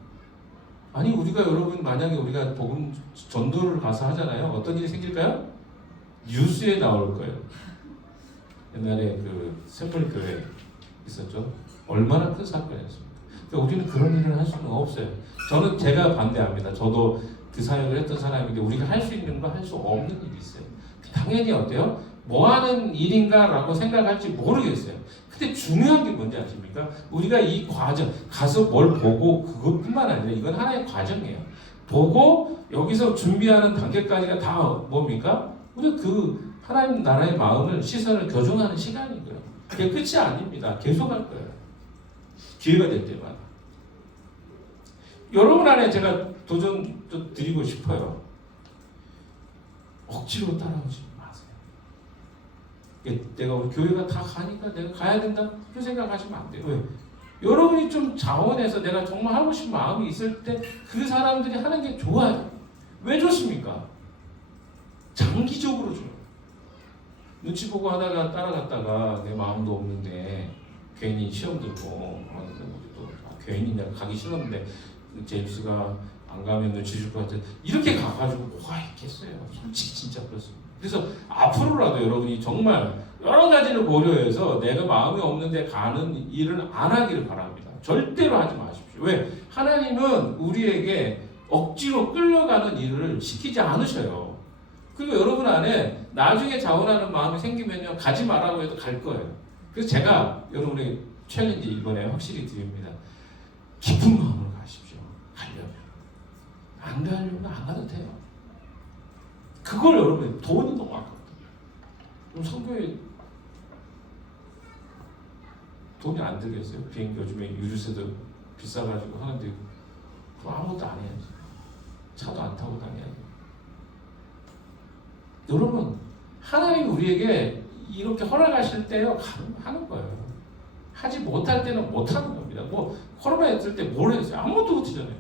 아니 우리가 여러분 만약에 우리가 복음 전도를 가서 하잖아요. 어떤 일이 생길까요? 뉴스에 나올 거예요. 옛날에 그 샘플교회 있었죠. 얼마나 큰 사건이었습니까? 그러니까 우리는 그런 일을 할 수는 없어요. 저는 제가 반대합니다. 저도 그 사역을 했던 사람인데 우리가 할 수 있는 거 할 수 없는 일이 있어요. 당연히 어때요? 뭐 하는 일인가라고 생각할지 모르겠어요. 근데 중요한 게 뭔지 아십니까? 우리가 이 과정 가서 뭘 보고 그것뿐만 아니라 이건 하나의 과정이에요. 보고 여기서 준비하는 단계까지가 다 뭡니까? 우리 그 하나님 나라의 마음을 시선을 교정하는 시간이고요. 그게 끝이 아닙니다. 계속할 거예요. 기회가 될 때마다. 여러분 안에 제가 도전 좀 드리고 싶어요. 억지로 따라오지 마세요. 내가 우리 교회가 다 가니까 내가 가야 된다 그렇게 생각하시면 안 돼요. 왜? 여러분이 좀 자원해서 내가 정말 하고 싶은 마음이 있을 때 그 사람들이 하는 게 좋아요. 왜 좋습니까? 장기적으로 좋아요. 눈치 보고 하다가 따라갔다가 내 마음도 없는데 괜히 시험 들고 또 괜히 내가 가기 싫었는데 제임스가 안 가면 눈치 줄 것 같아. 이렇게 가가지고 뭐가 있겠어요. 솔직히 진짜 그렇습니다. 그래서 앞으로라도 여러분이 정말 여러 가지를 고려해서 내가 마음이 없는데 가는 일을 안 하기를 바랍니다. 절대로 하지 마십시오. 왜? 하나님은 우리에게 억지로 끌려가는 일을 시키지 않으셔요. 그리고 여러분 안에 나중에 자원하는 마음이 생기면요 가지 말라고 해도 갈 거예요. 그래서 제가 여러분에게 챌린지 이번에 확실히 드립니다. 깊은 마음으로 가십시오. 가려면 안 가려면 안 가도 돼요. 그걸 여러분 돈이 너무 아깝거든요. 그럼 선교에 돈이 안 들겠어요? 비행기 요즘에 유류세도 비싸가지고 하는데 그럼 아무것도 안 해야지. 차도 안 타고 다녀야지. 여러분 하나님 우리에게 이렇게 허락하실 때요 하는 거예요. 하지 못할 때는 못하는 겁니다. 뭐 코로나였을 때 뭘 했어요? 아무것도 못하잖아요.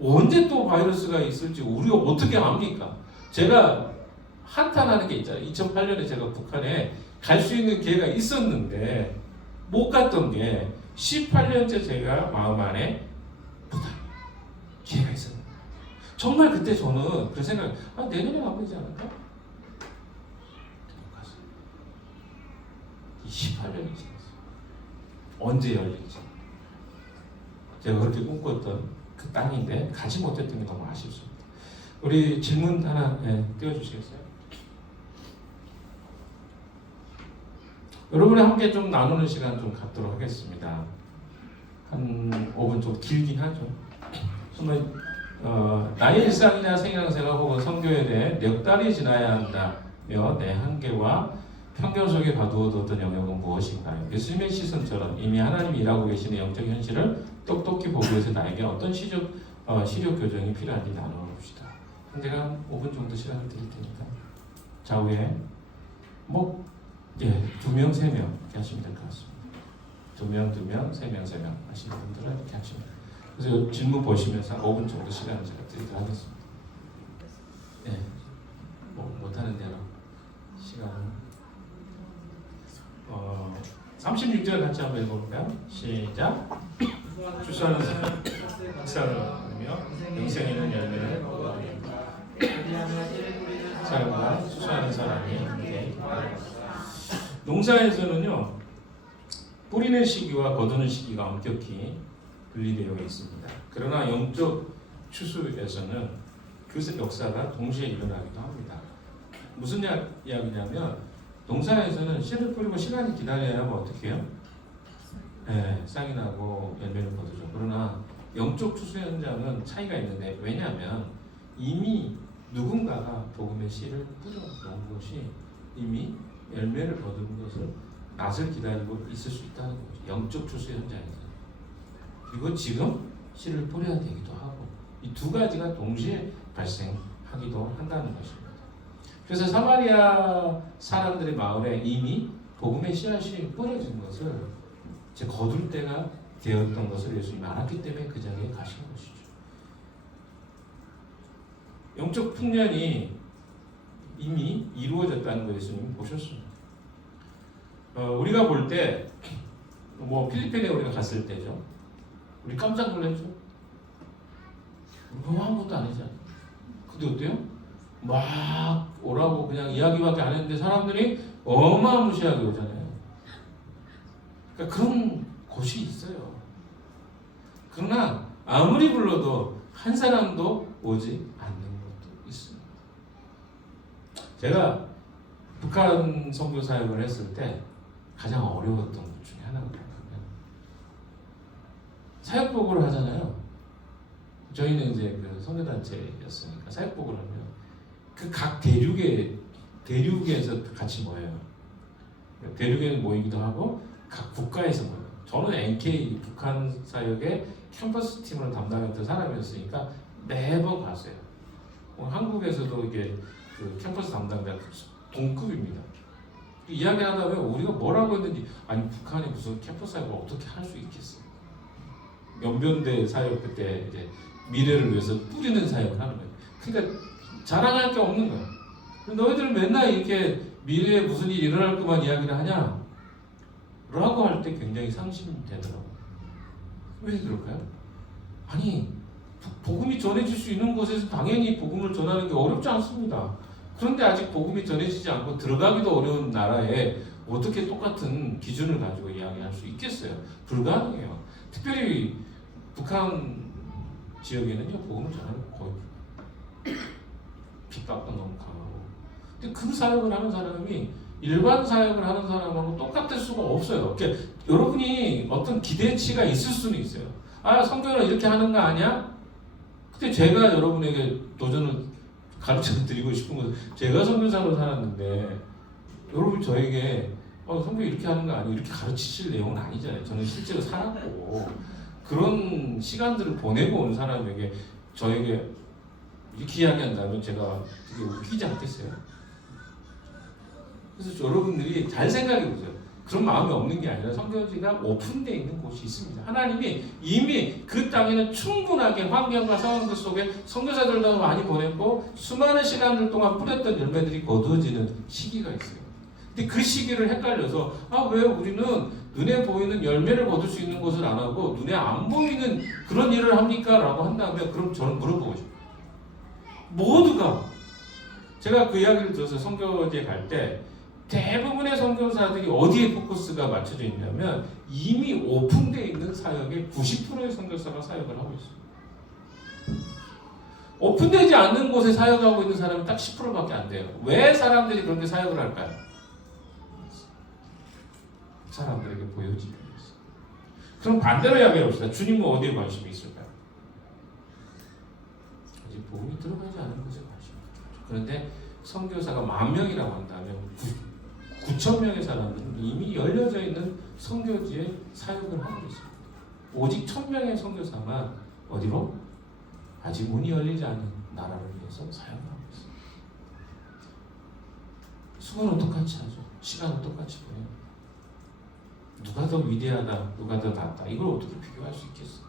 언제 또 바이러스가 있을지 우리가 어떻게 압니까? 제가 한탄하는 게 있잖아요. 2008년에 제가 북한에 갈 수 있는 기회가 있었는데 못 갔던 게 18년째 제가 마음 안에 부담 기회가 있었는데 정말 그때 저는 그런 생각 내년에 가면 되지 않을까? 못 갔어요. 18년이 지났어요. 언제 열릴지 제가 그렇게 꿈꿨던 그 땅인데 가지 못했던 게 너무 아쉽습니다. 우리 질문 하나 띄워주시겠어요? 여러분이 함께 좀 나누는 시간 좀 갖도록 하겠습니다. 한 5분 좀 길긴 하죠. 정말 나의 일상이나 생활생활 혹은 선교에 대해 몇 달이 지나야 한다며 내 한계와 편견 속에 가두어뒀던 영역은 무엇인가요? 예수님의 시선처럼 이미 하나님이 일하고 계시는 영적 현실을 똑똑히 보기 위해서 나에게 어떤 시력 교정이 필요한지 나눠봅시다. 제가 5분 정도 시간을 드릴 테니까 좌우에 2명, 3명 이렇게 하시면 될 것 같습니다. 2명, 2명, 3명, 3명 하시는 분들은 이렇게 하시면 돼요. 그래서 질문 보시면서 5분 정도 시간을 제가 드리도록 하겠습니다. 네, 못하는 대로 시간은 36절 같이 한번 읽어볼까요? 시작. 추수하는 사람 학살을 얻으며 영생에는 열매를 얻으리라. 사람과 추수하는 사람이 함께 농사에서는요 뿌리는 시기와 거두는 시기가 엄격히 분리되어 있습니다. 그러나 영적 추수에서는 그 역사가 동시에 일어나기도 합니다. 무슨 이야기냐면 농사에서는 씨를 뿌리고 시간이 기다려야 하면 어떻게 해요? 네, 싹이 나고 열매를 거두죠. 그러나 영적 추수 현장은 차이가 있는데 왜냐하면 이미 누군가가 복음의 씨를 뿌려놓은 것이 이미 열매를 거두는 것을 낯을 기다리고 있을 수 있다는 거죠. 영적 추수 현장에서. 그리고 지금 씨를 뿌려야 되기도 하고 이 두 가지가 동시에 발생하기도 한다는 것입니다. 그래서 사마리아 사람들의 마을에 이미 복음의 씨앗이 뿌려진 것을 이제 거둘 때가 되었던 것을 예수님이 알았기 때문에 그 자리에 가신 것이죠. 영적 풍년이 이미 이루어졌다는 걸 예수님이 보셨습니다. 우리가 볼 때 뭐 필리핀에 우리가 갔을 때죠. 우리 깜짝 놀랐죠. 우리 아무것도 안 했잖아요. 근데 어때요? 막 오라고 그냥 이야기밖에 안 했는데 사람들이 어마무시하게 오잖아요. 그러니까 그런 곳이 있어요. 그러나 아무리 불러도 한 사람도 오지 않는 것도 있습니다. 제가 북한 선교 사역을 했을 때 가장 어려웠던 것 중에 하나가 뭐냐면 사역복을 하잖아요. 저희는 이제 그 선교단체였으니까 사역복을 하면 그 각 대륙에서 같이 모여요. 대륙에서 모이기도 하고 각 국가에서 모여요. 저는 NK 북한 사역의 캠퍼스 팀을 담당했던 사람이었으니까 매번 갔어요. 한국에서도 이게 그 캠퍼스 담당자 동급입니다. 이야기하다 보면 우리가 뭐라고 했는지 아니 북한이 무슨 캠퍼스 사역을 어떻게 할 수 있겠어요? 연변대 사역 그때 이제 미래를 위해서 뿌리는 사역을 하는 거예요. 그러니까 자랑할 게 없는 거야. 너희들 맨날 이렇게 미래에 무슨 일이 일어날 것만 이야기를 하냐? 라고 할 때 굉장히 상심되더라고요. 왜 그럴까요? 아니 복음이 전해질 수 있는 곳에서 당연히 복음을 전하는 게 어렵지 않습니다. 그런데 아직 복음이 전해지지 않고 들어가기도 어려운 나라에 어떻게 똑같은 기준을 가지고 이야기할 수 있겠어요? 불가능해요. 특별히 북한 지역에는요 복음을 전하는 거의 핍박도 너무 강하고. 근데 그 사역을 하는 사람이 일반 사역을 하는 사람하고 똑같을 수가 없어요. 그러니까 여러분이 어떤 기대치가 있을 수는 있어요. 아 선교는 이렇게 하는 거 아니야? 근데 제가 여러분에게 도전을 가르쳐 드리고 싶은 것은 제가 선교사로 살았는데 여러분 저에게 선교 이렇게 하는 거 아니에요? 이렇게 가르치실 내용은 아니잖아요. 저는 실제로 살았고 그런 시간들을 보내고 온 사람에게 저에게 이렇게 이야기한다면 제가 되게 웃기지 않겠어요? 그래서 여러분들이 잘 생각해 보세요. 그런 마음이 없는 게 아니라 선교지가 오픈되어 있는 곳이 있습니다. 하나님이 이미 그 땅에는 충분하게 환경과 상황들 속에 선교사들도 많이 보냈고 수많은 시간들 동안 뿌렸던 열매들이 거두어지는 시기가 있어요. 근데 그 시기를 헷갈려서 왜 우리는 눈에 보이는 열매를 거둘 수 있는 것을 안 하고 눈에 안 보이는 그런 일을 합니까? 라고 한다면 그럼 저는 물어보고 싶어요. 모두가 제가 그 이야기를 들어서 선교지에 갈 때 대부분의 선교사들이 어디에 포커스가 맞춰져 있냐면 이미 오픈되어 있는 사역의 90%의 선교사가 사역을 하고 있습니다. 오픈되지 않는 곳에 사역하고 있는 사람이 딱 10%밖에 안 돼요. 왜 사람들이 그렇게 사역을 할까요? 사람들에게 보여지기 위해서. 그럼 반대로 이야기해 봅시다. 주님은 어디에 관심이 있을까요? 아직 복음이 들어가지 않은 것에 관심이 있죠. 그런데 선교사가 10,000명이라고 한다면 9,000명의 사람들은 이미 열려져 있는 선교지에 사역을 하고 있습니다. 오직 1,000명의 선교사만 어디로? 아직 문이 열리지 않은 나라를 위해서 사역을 하고 있습니다. 수고는 똑같이 하죠. 시간은 똑같이 보내요. 누가 더 위대하다, 누가 더 낫다, 이걸 어떻게 비교할 수 있겠어요?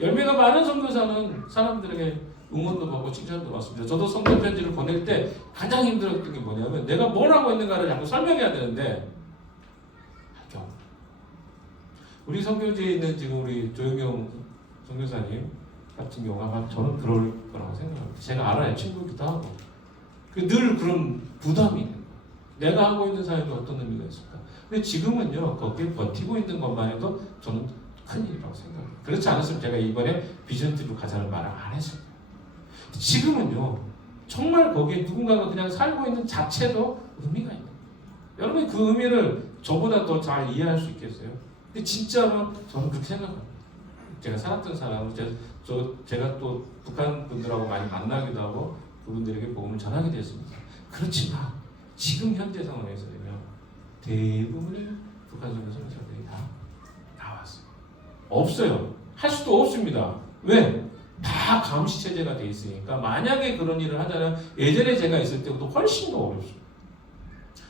열매가 많은 선교사는 사람들에게 응원도 받고 칭찬도 받습니다. 저도 선교 편지를 보낼 때 가장 힘들었던 게 뭐냐면 내가 뭘 하고 있는가를 자꾸 설명해야 되는데 우리 선교지에 있는 지금 우리 조영경 선교사님 같은 경우가 아마 저는 그럴 거라고 생각합니다. 제가 알아요. 친구기도 하고 늘 그런 부담이 있는 거예요. 내가 하고 있는 사역이 어떤 의미가 있을까? 근데 지금은요 거기에 버티고 있는 것만 해도 저는 큰일이라고 생각해요. 그렇지 않았으면 제가 이번에 비전 트립 가자는 말을 안 했어요. 지금은요, 정말 거기에 누군가가 그냥 살고 있는 자체도 의미가 있는 거예요. 여러분이 그 의미를 저보다 더 잘 이해할 수 있겠어요? 근데 진짜로 저는 그렇게 생각합니다. 제가 살았던 사람은 제가 또 북한 분들하고 많이 만나기도 하고 그분들에게 복음을 전하게 됐습니다. 그렇지만 지금 현재 상황에서는요, 대부분의 북한 선교사들이 다 나왔어요. 없어요. 할 수도 없습니다. 왜? 다 감시 체제가 돼 있으니까 만약에 그런 일을 하자면 예전에 제가 있을 때보다 훨씬 더 어렵습니다.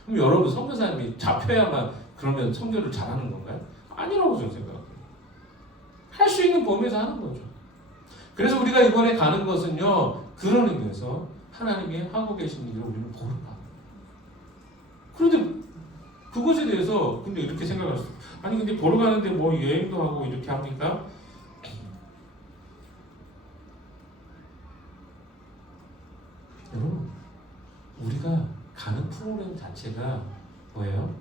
그럼 여러분 선교사님이 잡혀야만 그러면 선교를 잘하는 건가요? 아니라고 저는 생각해요. 할 수 있는 범위에서 하는 거죠. 그래서 우리가 이번에 가는 것은요, 그런 의미에서 하나님이 하고 계신 일을 우리는 보러 가요. 그런데 그것에 대해서 근데 이렇게 생각할 수 있어요. 아니 근데 보러 가는데 뭐 여행도 하고 이렇게 합니까? 여러분, 우리가 가는 프로그램 자체가 뭐예요?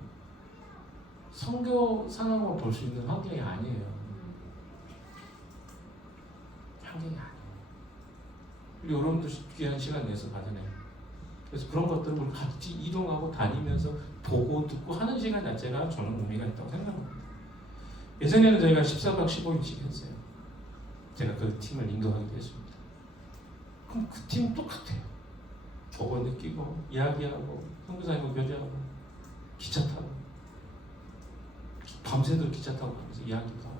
선교 상황을 볼 수 있는 환경이 아니에요. 환경이 아니에요. 우리 여러분도 귀한 시간 내서 가잖아요. 그래서 그런 것들을 우리 같이 이동하고 다니면서 보고 듣고 하는 시간 자체가 저는 의미가 있다고 생각합니다. 예전에는 저희가 14박 15일씩 했어요. 제가 그 팀을 인도하기도 했습니다. 그럼 그 팀 똑같아요. 보고 느끼고 이야기하고 선교사님과 교제하고 기차 타고 밤새도록 기차 타고 가면서 이야기도 하고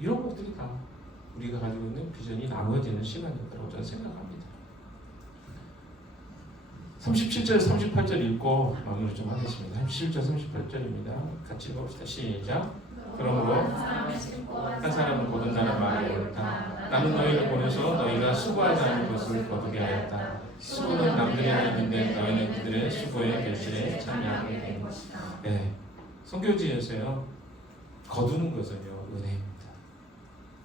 이런 것들이 다 우리가 가지고 있는 비전이 나누어지는 시간이라고 저는 생각합니다. 37절, 38절 읽고 마무리 좀 하겠습니다. 37절, 38절입니다. 같이 읽어봅시다. 시작. 그러므로 한 사람은 거둔다는 말이 옳다. 나는 너희를 보내서 너희가 수고하지 않을 것을 거두게 하였다. 수고는 남들의 일인데 너희는 그들의 수고의 결실에 참여하게 된 것이다. 네, 선교지에서요, 거두는 것은요 은혜입니다.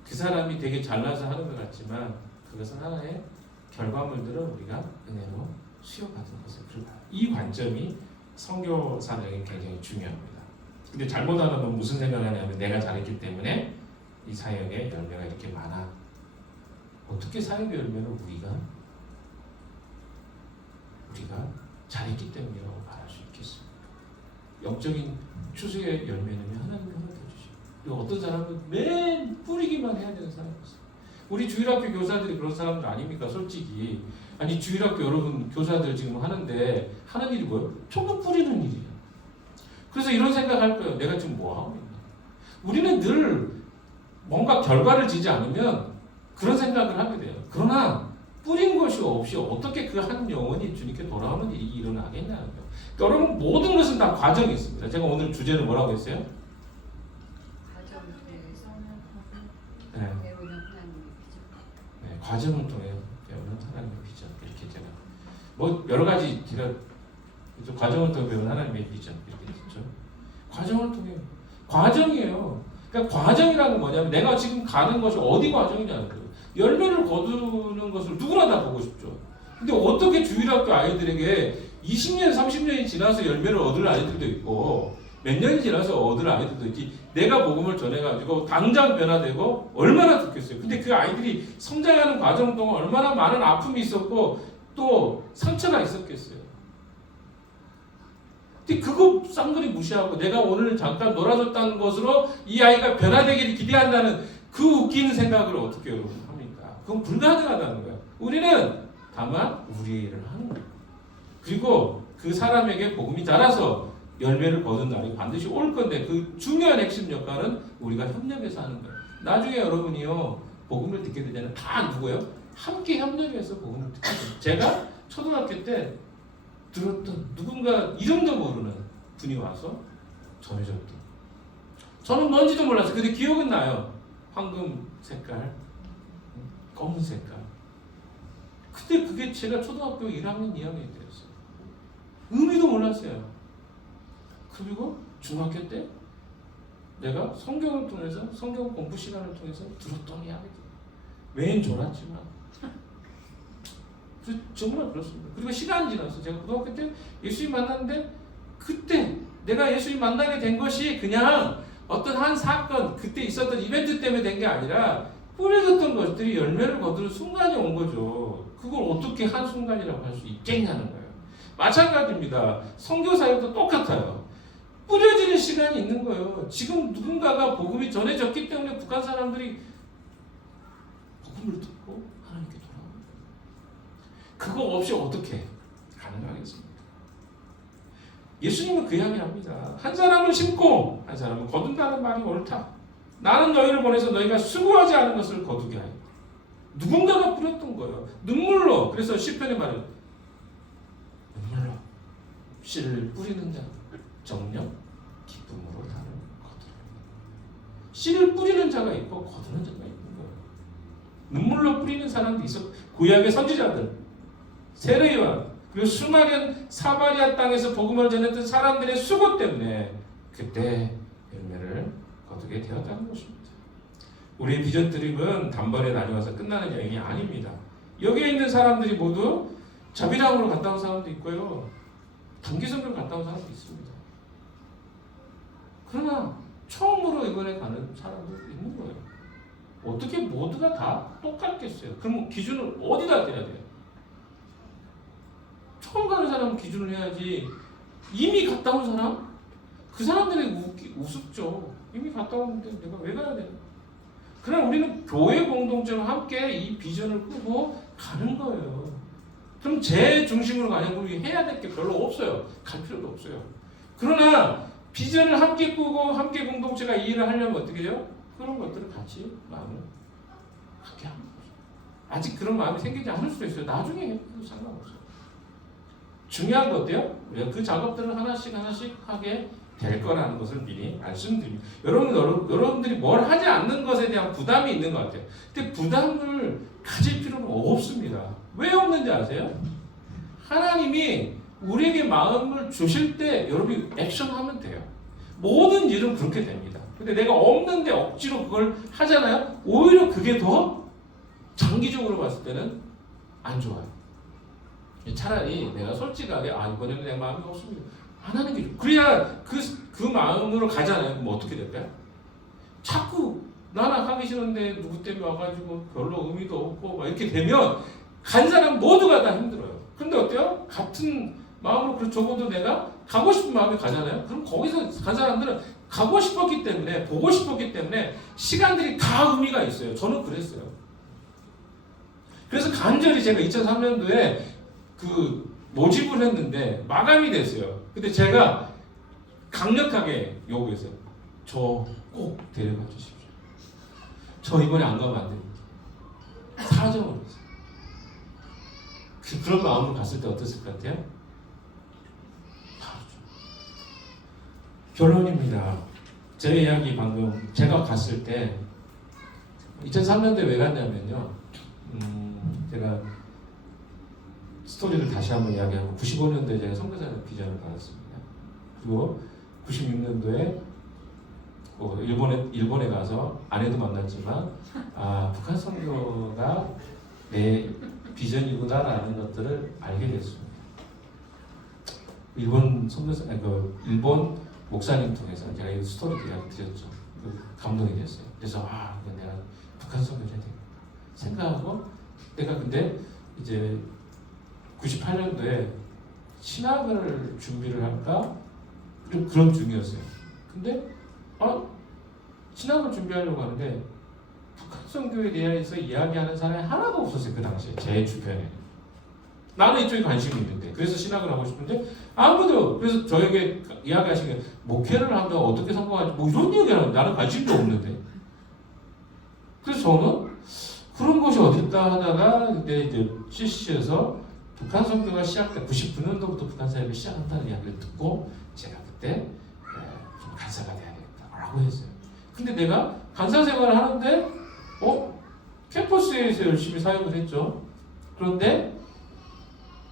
그 사람이 되게 잘나서 하는 것 같지만 그것은 하나의 결과물들을 우리가 은혜로 수여받은 것에 불과해요. 이 관점이 선교 사역에 굉장히 중요합니다. 근데 잘못하는 건 무슨 생각을 하냐면 내가 잘했기 때문에 이 사역의 열매가 이렇게 많아. 어떻게 사역의 열매를 우리가 잘했기 때문이라고 말할 수 있겠습니까? 영적인 추수의 열매는 하나님이 허락해 주시고, 그리고 어떤 사람은 맨 뿌리기만 해야 되는 사람이 있어요. 우리 주일학교 교사들이 그런 사람들 아닙니까? 솔직히. 아니 주일학교 여러분 교사들 지금 하는데 하는 일이 뭐예요? 초보 뿌리는 일이에요. 그래서 이런 생각할 거예요. 내가 지금 뭐 하고 있나? 우리는 늘 뭔가 결과를 지지 않으면 그런 생각을 하게 돼요. 그러나 뿌린 것이 없이 어떻게 그 한 영혼이 주님께 돌아오는 일이 일어나겠냐는 거예요. 그러니까 여러분 모든 것은 다 과정이 있습니다. 제가 오늘 주제는 뭐라고 했어요? 과정을 통해서는 네. 배우는 하나님의 비전. 네, 과정을 통해 배우는 하나님의 비전. 이렇게 제가 뭐 여러 가지 제가 과정을 통해 배우는 하나님의 비전 이렇게 했죠. 과정을 통해 과정이에요. 그러니까 과정이라는 뭐냐면 내가 지금 가는 것이 어디 과정이냐는 거예요. 열매를 거두는 것을 누구나 다 보고 싶죠. 근데 어떻게 주일학교 아이들에게 20년, 30년이 지나서 열매를 얻을 아이들도 있고 몇 년이 지나서 얻을 아이들도 있지. 내가 복음을 전해가지고 당장 변화되고 얼마나 좋겠어요. 근데 그 아이들이 성장하는 과정 동안 얼마나 많은 아픔이 있었고 또 상처가 있었겠어요. 근데 그거 쌍그리 무시하고 내가 오늘 잠깐 놀아줬다는 것으로 이 아이가 변화되기를 기대한다는 그 웃기는 생각을 어떻게 여러분 합니까? 그건 불가능하다는 거예요. 우리는 다만 우리 일을 하는 거예요. 그리고 그 사람에게 복음이 자라서 열매를 거둔 날이 반드시 올 건데 그 중요한 핵심 역할은 우리가 협력해서 하는 거예요. 나중에 여러분이요 복음을 듣게 되잖아요. 다 누구예요? 함께 협력해서 복음을 듣게 돼요. 제가 초등학교 때 들었던 누군가 이름도 모르는 분이 와서 전해줬던. 저는 뭔지도 몰랐어요. 근데 기억은 나요. 황금 색깔, 검은 색깔. 근데 그게 제가 초등학교 1학년, 2학년 때였어요. 의미도 몰랐어요. 그리고 중학교 때 내가 성경을 통해서 성경 공부 시간을 통해서 들었던 이야기들. 왠 졸았지만 정말 그렇습니다. 그리고 시간이 지나서 제가 고등학교 때 예수님 만났는데 그때 내가 예수님 만나게 된 것이 그냥 어떤 한 사건, 그때 있었던 이벤트 때문에 된 게 아니라 뿌려졌던 것들이 열매를 거두는 순간이 온 거죠. 그걸 어떻게 한 순간이라고 할 수 있겠냐는 거예요. 마찬가지입니다. 선교 사역도 똑같아요. 뿌려지는 시간이 있는 거예요. 지금 누군가가 복음이 전해졌기 때문에 북한 사람들이 복음을 듣고 하나님께 돌아옵니다. 그거 없이 어떻게 가능하겠습니까? 예수님은 그 이야기를 합니다. 한 사람은 심고 한 사람은 거둔다는 말이 옳다. 나는 너희를 보내서 너희가 수고하지 않은 것을 거두게 하였다. 누군가가 뿌렸던 거예요. 눈물로. 그래서 시편의 말은 눈물로 씨를 뿌리는 자 정녕 기쁨으로 나를 거두라. 씨를 뿌리는 자가 있고 거두는 자가 있는 거예요. 눈물로 뿌리는 사람도 있어. 구약의 선지자들, 세례요한, 그리고 수많은 사마리아 땅에서 복음을 전했던 사람들의 수고 때문에 그때 열매를 거두게 되었다는 것입니다. 우리의 비전 트립은 단번에 다녀와서 끝나는 여행이 아닙니다. 여기에 있는 사람들이 모두 자비랑으로 갔다 온 사람도 있고요. 단기 선교를 갔다 온 사람도 있습니다. 그러나 처음으로 이번에 가는 사람도 있는 거예요. 어떻게 모두가 다 똑같겠어요? 그럼 기준을 어디다 대야 돼요? 처음 가는 사람은 기준을 해야지. 이미 갔다 온 사람? 그 사람들이 우습죠. 이미 갔다 왔는데 내가 왜 가야 되나? 그러나 우리는 교회 공동체와 함께 이 비전을 꾸고 가는 거예요. 그럼 제 중심으로 가냐고 우리 해야 될 게 별로 없어요. 갈 필요도 없어요. 그러나 비전을 함께 꾸고 함께 공동체가 이 일을 하려면 어떻게 해요? 그런 것들을 같이 마음을 함께 하는 거죠. 아직 그런 마음이 생기지 않을 수도 있어요. 나중에 해도 상관없어요. 중요한 거 어때요? 우리가 그 작업들을 하나씩 하게 될 거라는 것을 미리 말씀드립니다. 여러분들이 뭘 하지 않는 것에 대한 부담이 있는 것 같아요. 근데 부담을 가질 필요는 없습니다. 왜 없는지 아세요? 하나님이 우리에게 마음을 주실 때 여러분이 액션하면 돼요. 모든 일은 그렇게 됩니다. 근데 내가 없는데 억지로 그걸 하잖아요. 오히려 그게 더 장기적으로 봤을 때는 안 좋아요. 차라리 내가 솔직하게 이번에는 내 마음이 없습니다. 안 하는 게 그래야 그 마음으로 가잖아요. 그럼 어떻게 될까요? 자꾸 나는 하기 싫은데 누구 때문에 와가지고 별로 의미도 없고 막 이렇게 되면 간 사람 모두가 다 힘들어요. 근데 어때요? 같은 마음으로 적어도 내가 가고 싶은 마음이 가잖아요. 그럼 거기서 간 사람들은 가고 싶었기 때문에 보고 싶었기 때문에 시간들이 다 의미가 있어요. 저는 그랬어요. 그래서 간절히 제가 2003년도에 그 모집을 했는데 마감이 됐어요. 근데 제가 강력하게 요구했어요. 저 꼭 데려가 주십시오. 저 이번에 안 가면 안 됩니다. 사정을 했어요. 그런 마음으로 갔을 때 어땠을 것 같아요? 다르죠. 결론입니다. 제 이야기 방금 제가 갔을 때 2003년도에 왜 갔냐면요. 제가 스토리를 다시 한번 이야기하고 95년도에 제가 선교사의 비전을 받았습니다. 그리고 96년도에 일본에 가서 아내도 만났지만 북한 선교가 내 비전이구나라는 것들을 알게 됐습니다. 일본 선교사 일본 목사님 통해서 제가 이 스토리 이야기 드렸죠. 감동이 됐어요. 그래서 내가 북한 선교를 해야 되겠다 생각하고 내가 근데 이제 98년도에 신학을 준비를 할까? 그런 중이었어요. 근데 신학을 준비하려고 하는데 북한 선교에 대해서 이야기하는 사람이 하나도 없었어요. 그 당시에 제 주변에. 나는 이쪽에 관심이 있는데 그래서 신학을 하고 싶은데 아무도. 그래서 저에게 이야기하신 게 목회를 하면 어떻게 성공할지 뭐 이런 얘기를 하는데 나는 관심도 없는데. 그래서 저는 그런 곳이 어딨다 하다가 그때 이제 CC에서 북한 선교가 시작돼 99년도부터 북한 사역이 시작한다는 이야기를 듣고 제가 그때 좀 간사가 돼야 되겠다라고 했어요. 근데 내가 간사 생활을 하는데 캠퍼스에서 열심히 사역을 했죠. 그런데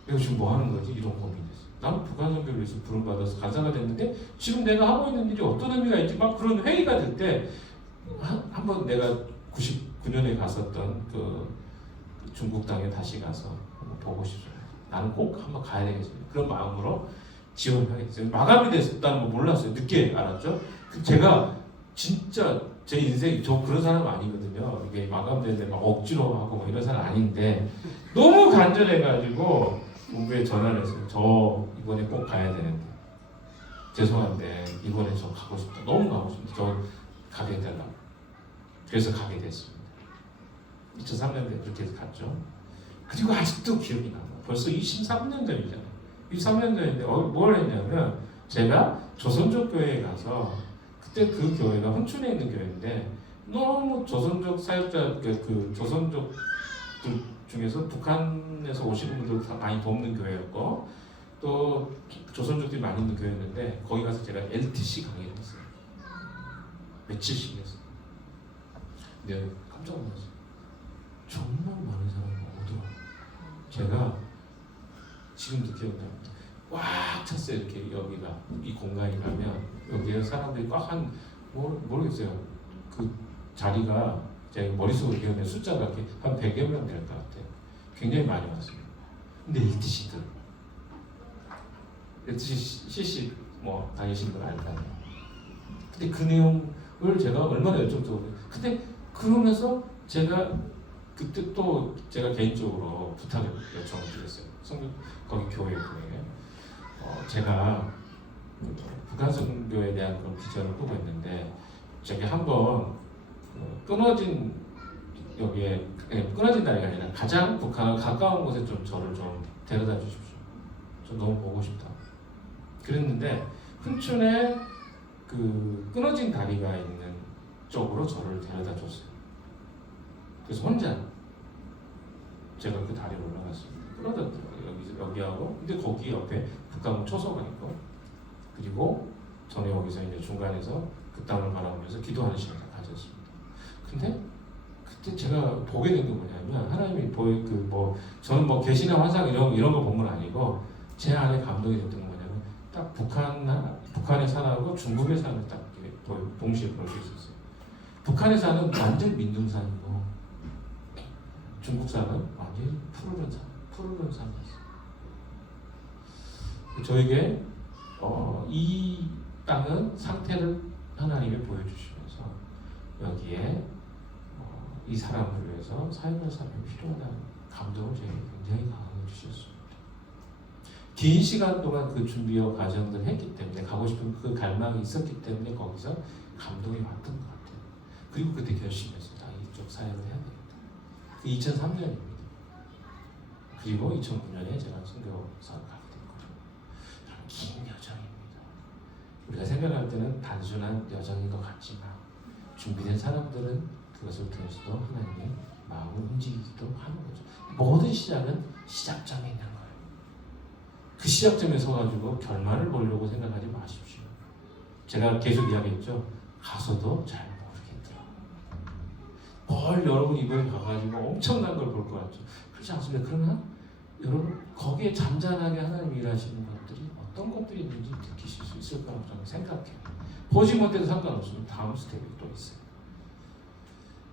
내가 지금 뭐 하는 거지? 이런 고민이 됐어요. 나는 북한 선교를 위해서 부름받아서 간사가 됐는데 지금 내가 하고 있는 일이 어떤 의미가 있지? 막 그런 회의가 될 때 한번 내가 99년에 갔었던 그 중국 땅에 다시 가서 한번 보고 싶어요. 나는 꼭 한번 가야 되겠습니다. 그런 마음으로 지원을 하게 됐어요. 마감이 됐다는 거 몰랐어요. 늦게 알았죠. 제가 진짜 제 인생 저 그런 사람 아니거든요. 이게 마감되는데 막 억지로 하고 뭐 이런 사람 아닌데 너무 간절해가지고 본부에 전화를 했어요. 저 이번에 꼭 가야 되는데 죄송한데 이번에 저 가고 싶다. 너무 가고 싶다. 저 가게 해달라고. 그래서 가게 됐습니다. 2003년도에 그렇게 해서 갔죠. 그리고 아직도 기억이 나요. 벌써 23년 전이잖아요. 23년 전인데 뭘 했냐면 제가 조선족 교회에 가서 그때 그 교회가 훈춘에 있는 교회인데 너무 조선족 사역자 그 조선족들 중에서 북한에서 오시는 분들 다 많이 돕는 교회였고 또 조선족들이 많이 있는 교회였는데 거기 가서 제가 LTC 강의를 했어요. 며칠씩 했어요. 근데 깜짝 놀랐어요. 정말 많은 사람이 오더라고요. 제가 지금도 기억납니다. 꽉 찼어요. 이렇게 여기가 이 공간이 가면 여기에 사람들이 꽉 모르겠어요. 그 자리가 제 머릿속으로 기억나는 숫자가 이렇게 한 100여 명 될 것 같아요. 굉장히 많이 왔습니다. 근데 LTC들 LTC 뭐 다니시는 걸 알잖아요. 근데 그 내용을 제가 얼마나 열정적으로 근데 그러면서 제가 그때 또 제가 개인적으로 부탁을 요청을 드렸어요. 거기 교회에 제가 북한 선교에 대한 그런 비전을 꾸고 있는데 저기 한번 끊어진 여기에 끊어진 다리가 아니라 가장 북한과 가까운 곳에 좀 저를 좀 데려다 주십시오. 저 너무 보고 싶다. 그랬는데 훈춘에 그 끊어진 다리가 있는 쪽으로 저를 데려다 줬어요. 그래서 혼자 제가 그 다리에 올라갔습니다. 끊어졌더라고요. 여기하고 근데 거기 옆에 북한군 초소가 있고 그리고 저는 여기서 이제 중간에서 그 땅을 바라보면서 기도하는 시간을 가졌습니다. 근데 그때 제가 보게 된 게 뭐냐면 하나님이 저는 뭐 계시나 환상 이런 거 본 건 아니고 제 안에 감동이 됐던 건 뭐냐면 딱 북한의 산하고 중국의 산을 딱 동시에 볼 수 있었어요. 북한의 산은 완전 민둥산이고 중국 산은 완전히 푸르른 산이었어요. 저에게 이 땅은 상태를 하나님이 보여주시면서 여기에 이 사람을 위해서 사역할 사람이 필요하다는 감동을 저에게 굉장히 강하게 주셨습니다. 긴 시간 동안 그 준비와 과정들을 했기 때문에 가고 싶은 그 갈망이 있었기 때문에 거기서 감동이 왔던 것 같아요. 그리고 그때 결심했어요. 이쪽 사역을 해야 되겠다. 그 2003년입니다. 그리고 2009년에 제가 선교사를 가게 된 거죠. 긴 여정입니다. 우리가 생각할 때는 단순한 여정인 것 같지만 준비된 사람들은 그것을 통해서도 하나님의 마음을 움직이기도 하는 거죠. 모든 시작은 시작점에 있는 거예요. 그 시작점에 서가지고 결말을 보려고 생각하지 마십시오. 제가 계속 이야기했죠. 가서도 잘 모르겠더라고요. 뭘 여러분 이번에 가가지고 엄청난 걸 볼 것 같죠. 그렇지 않습니까? 그러나 여러분 거기에 잠잠하게 하나님이 일하시는 것들이 어떤 것들이 있는지 느끼실 수 있을 거라고 저는 생각해요. 보지 못해도 상관없으면 다음 스텝이 또 있어요.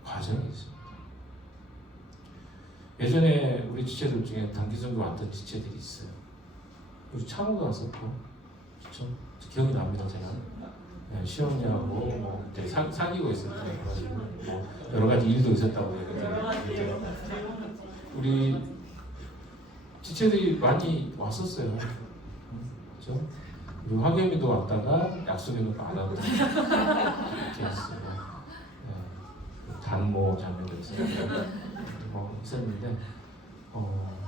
과정이 있습니다. 예전에 우리 지체들 중에 단기선교 왔던 지체들이 있어요. 우리 창호도 왔었고, 그렇죠? 기억이 납니다. 제가 시험냐고 뭐 그때 사귀고 있을 때 가지고 뭐 여러 가지 일도 있었다고 얘기했는데 우리 지체들이 많이 왔었어요. 그렇죠? 그리고 화경이도 왔다가 약속에도 안 하고 이렇게 했어요. 단모 장면도 있었는데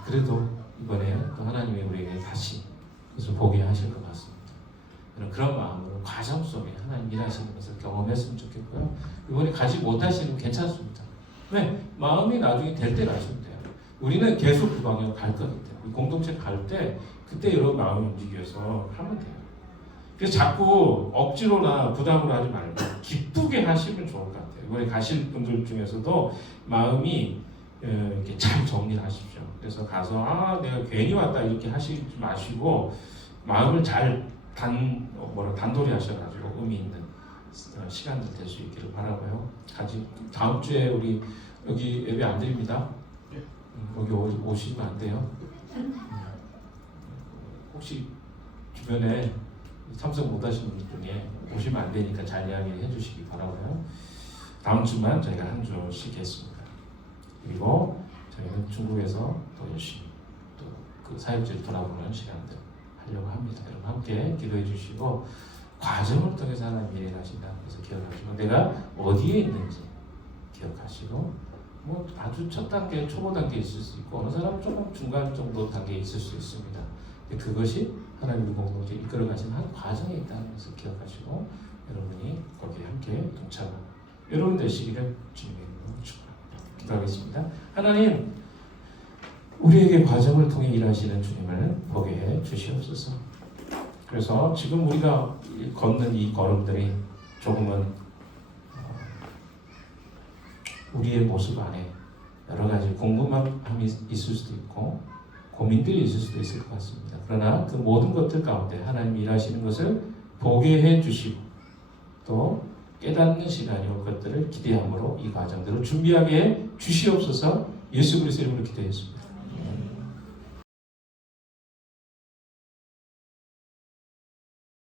그래도 이번에 또 하나님이 우리에게 다시 그것을 보게 하실 것 같습니다. 그런 마음으로 과정 속에 하나님 일하시는 것을 경험했으면 좋겠고요. 이번에 가지 못하시면 괜찮습니다. 왜? 마음이 나중에 될 때 가시면 돼요. 우리는 계속 그 방향으로 갈 거기 때문에 공동체 갈 때 그때 여러분 마음이 움직여서 하면 돼요. 그래서 자꾸 억지로나 부담으로 하지 말고 기쁘게 하시면 좋을 것 같아요. 이번에 가실 분들 중에서도 마음이 이렇게 잘 정리하십시오. 그래서 가서 내가 괜히 왔다 이렇게 하시지 마시고 마음을 잘 단돌이 하셔가지고 의미 있는 시간들 될 수 있기를 바라고요. 다음 주에 우리 여기 예배 안 드립니다. 여기 오시면 안 돼요. 혹시 주변에 참석 못하신 분 중에 오시면 안 되니까 잘 이야기해 주시기 바라고요. 다음 주만 저희가 한 주씩 했습니다. 그리고 저희는 중국에서 또 열심히 또 그 사역지를 돌아보는 시간들 하려고 합니다. 여러분 함께 기도해 주시고 과정을 통해서 하나님이 일하신다는 것을 기억하시고 내가 어디에 있는지 기억하시고 뭐 아주 첫 단계, 초보 단계에 있을 수 있고 어느 사람은 조금 중간 정도 단계에 있을 수 있습니다. 근데 그것이 하나님의 공동체 이끌어 가시는 한 과정에 있다는 것을 기억하시고 여러분이 거기에 함께 동참하는 여러분 되시기를 주님의 이름으로 축원합니다. 기도하겠습니다. 하나님 우리에게 과정을 통해 일하시는 주님을 보게 해 주시옵소서. 그래서 지금 우리가 걷는 이 걸음들이 조금은 우리의 모습 안에 여러 가지 궁금함이 있을 수도 있고 고민들이 있을 수도 있을 것 같습니다. 그러나 그 모든 것들 가운데 하나님이 일하시는 것을 보게 해 주시고 또 깨닫는 시간이 올 것들을 기대함으로 이 과정들을 준비하게 해 주시옵소서. 예수 그리스도 이름으로 기도했습니다.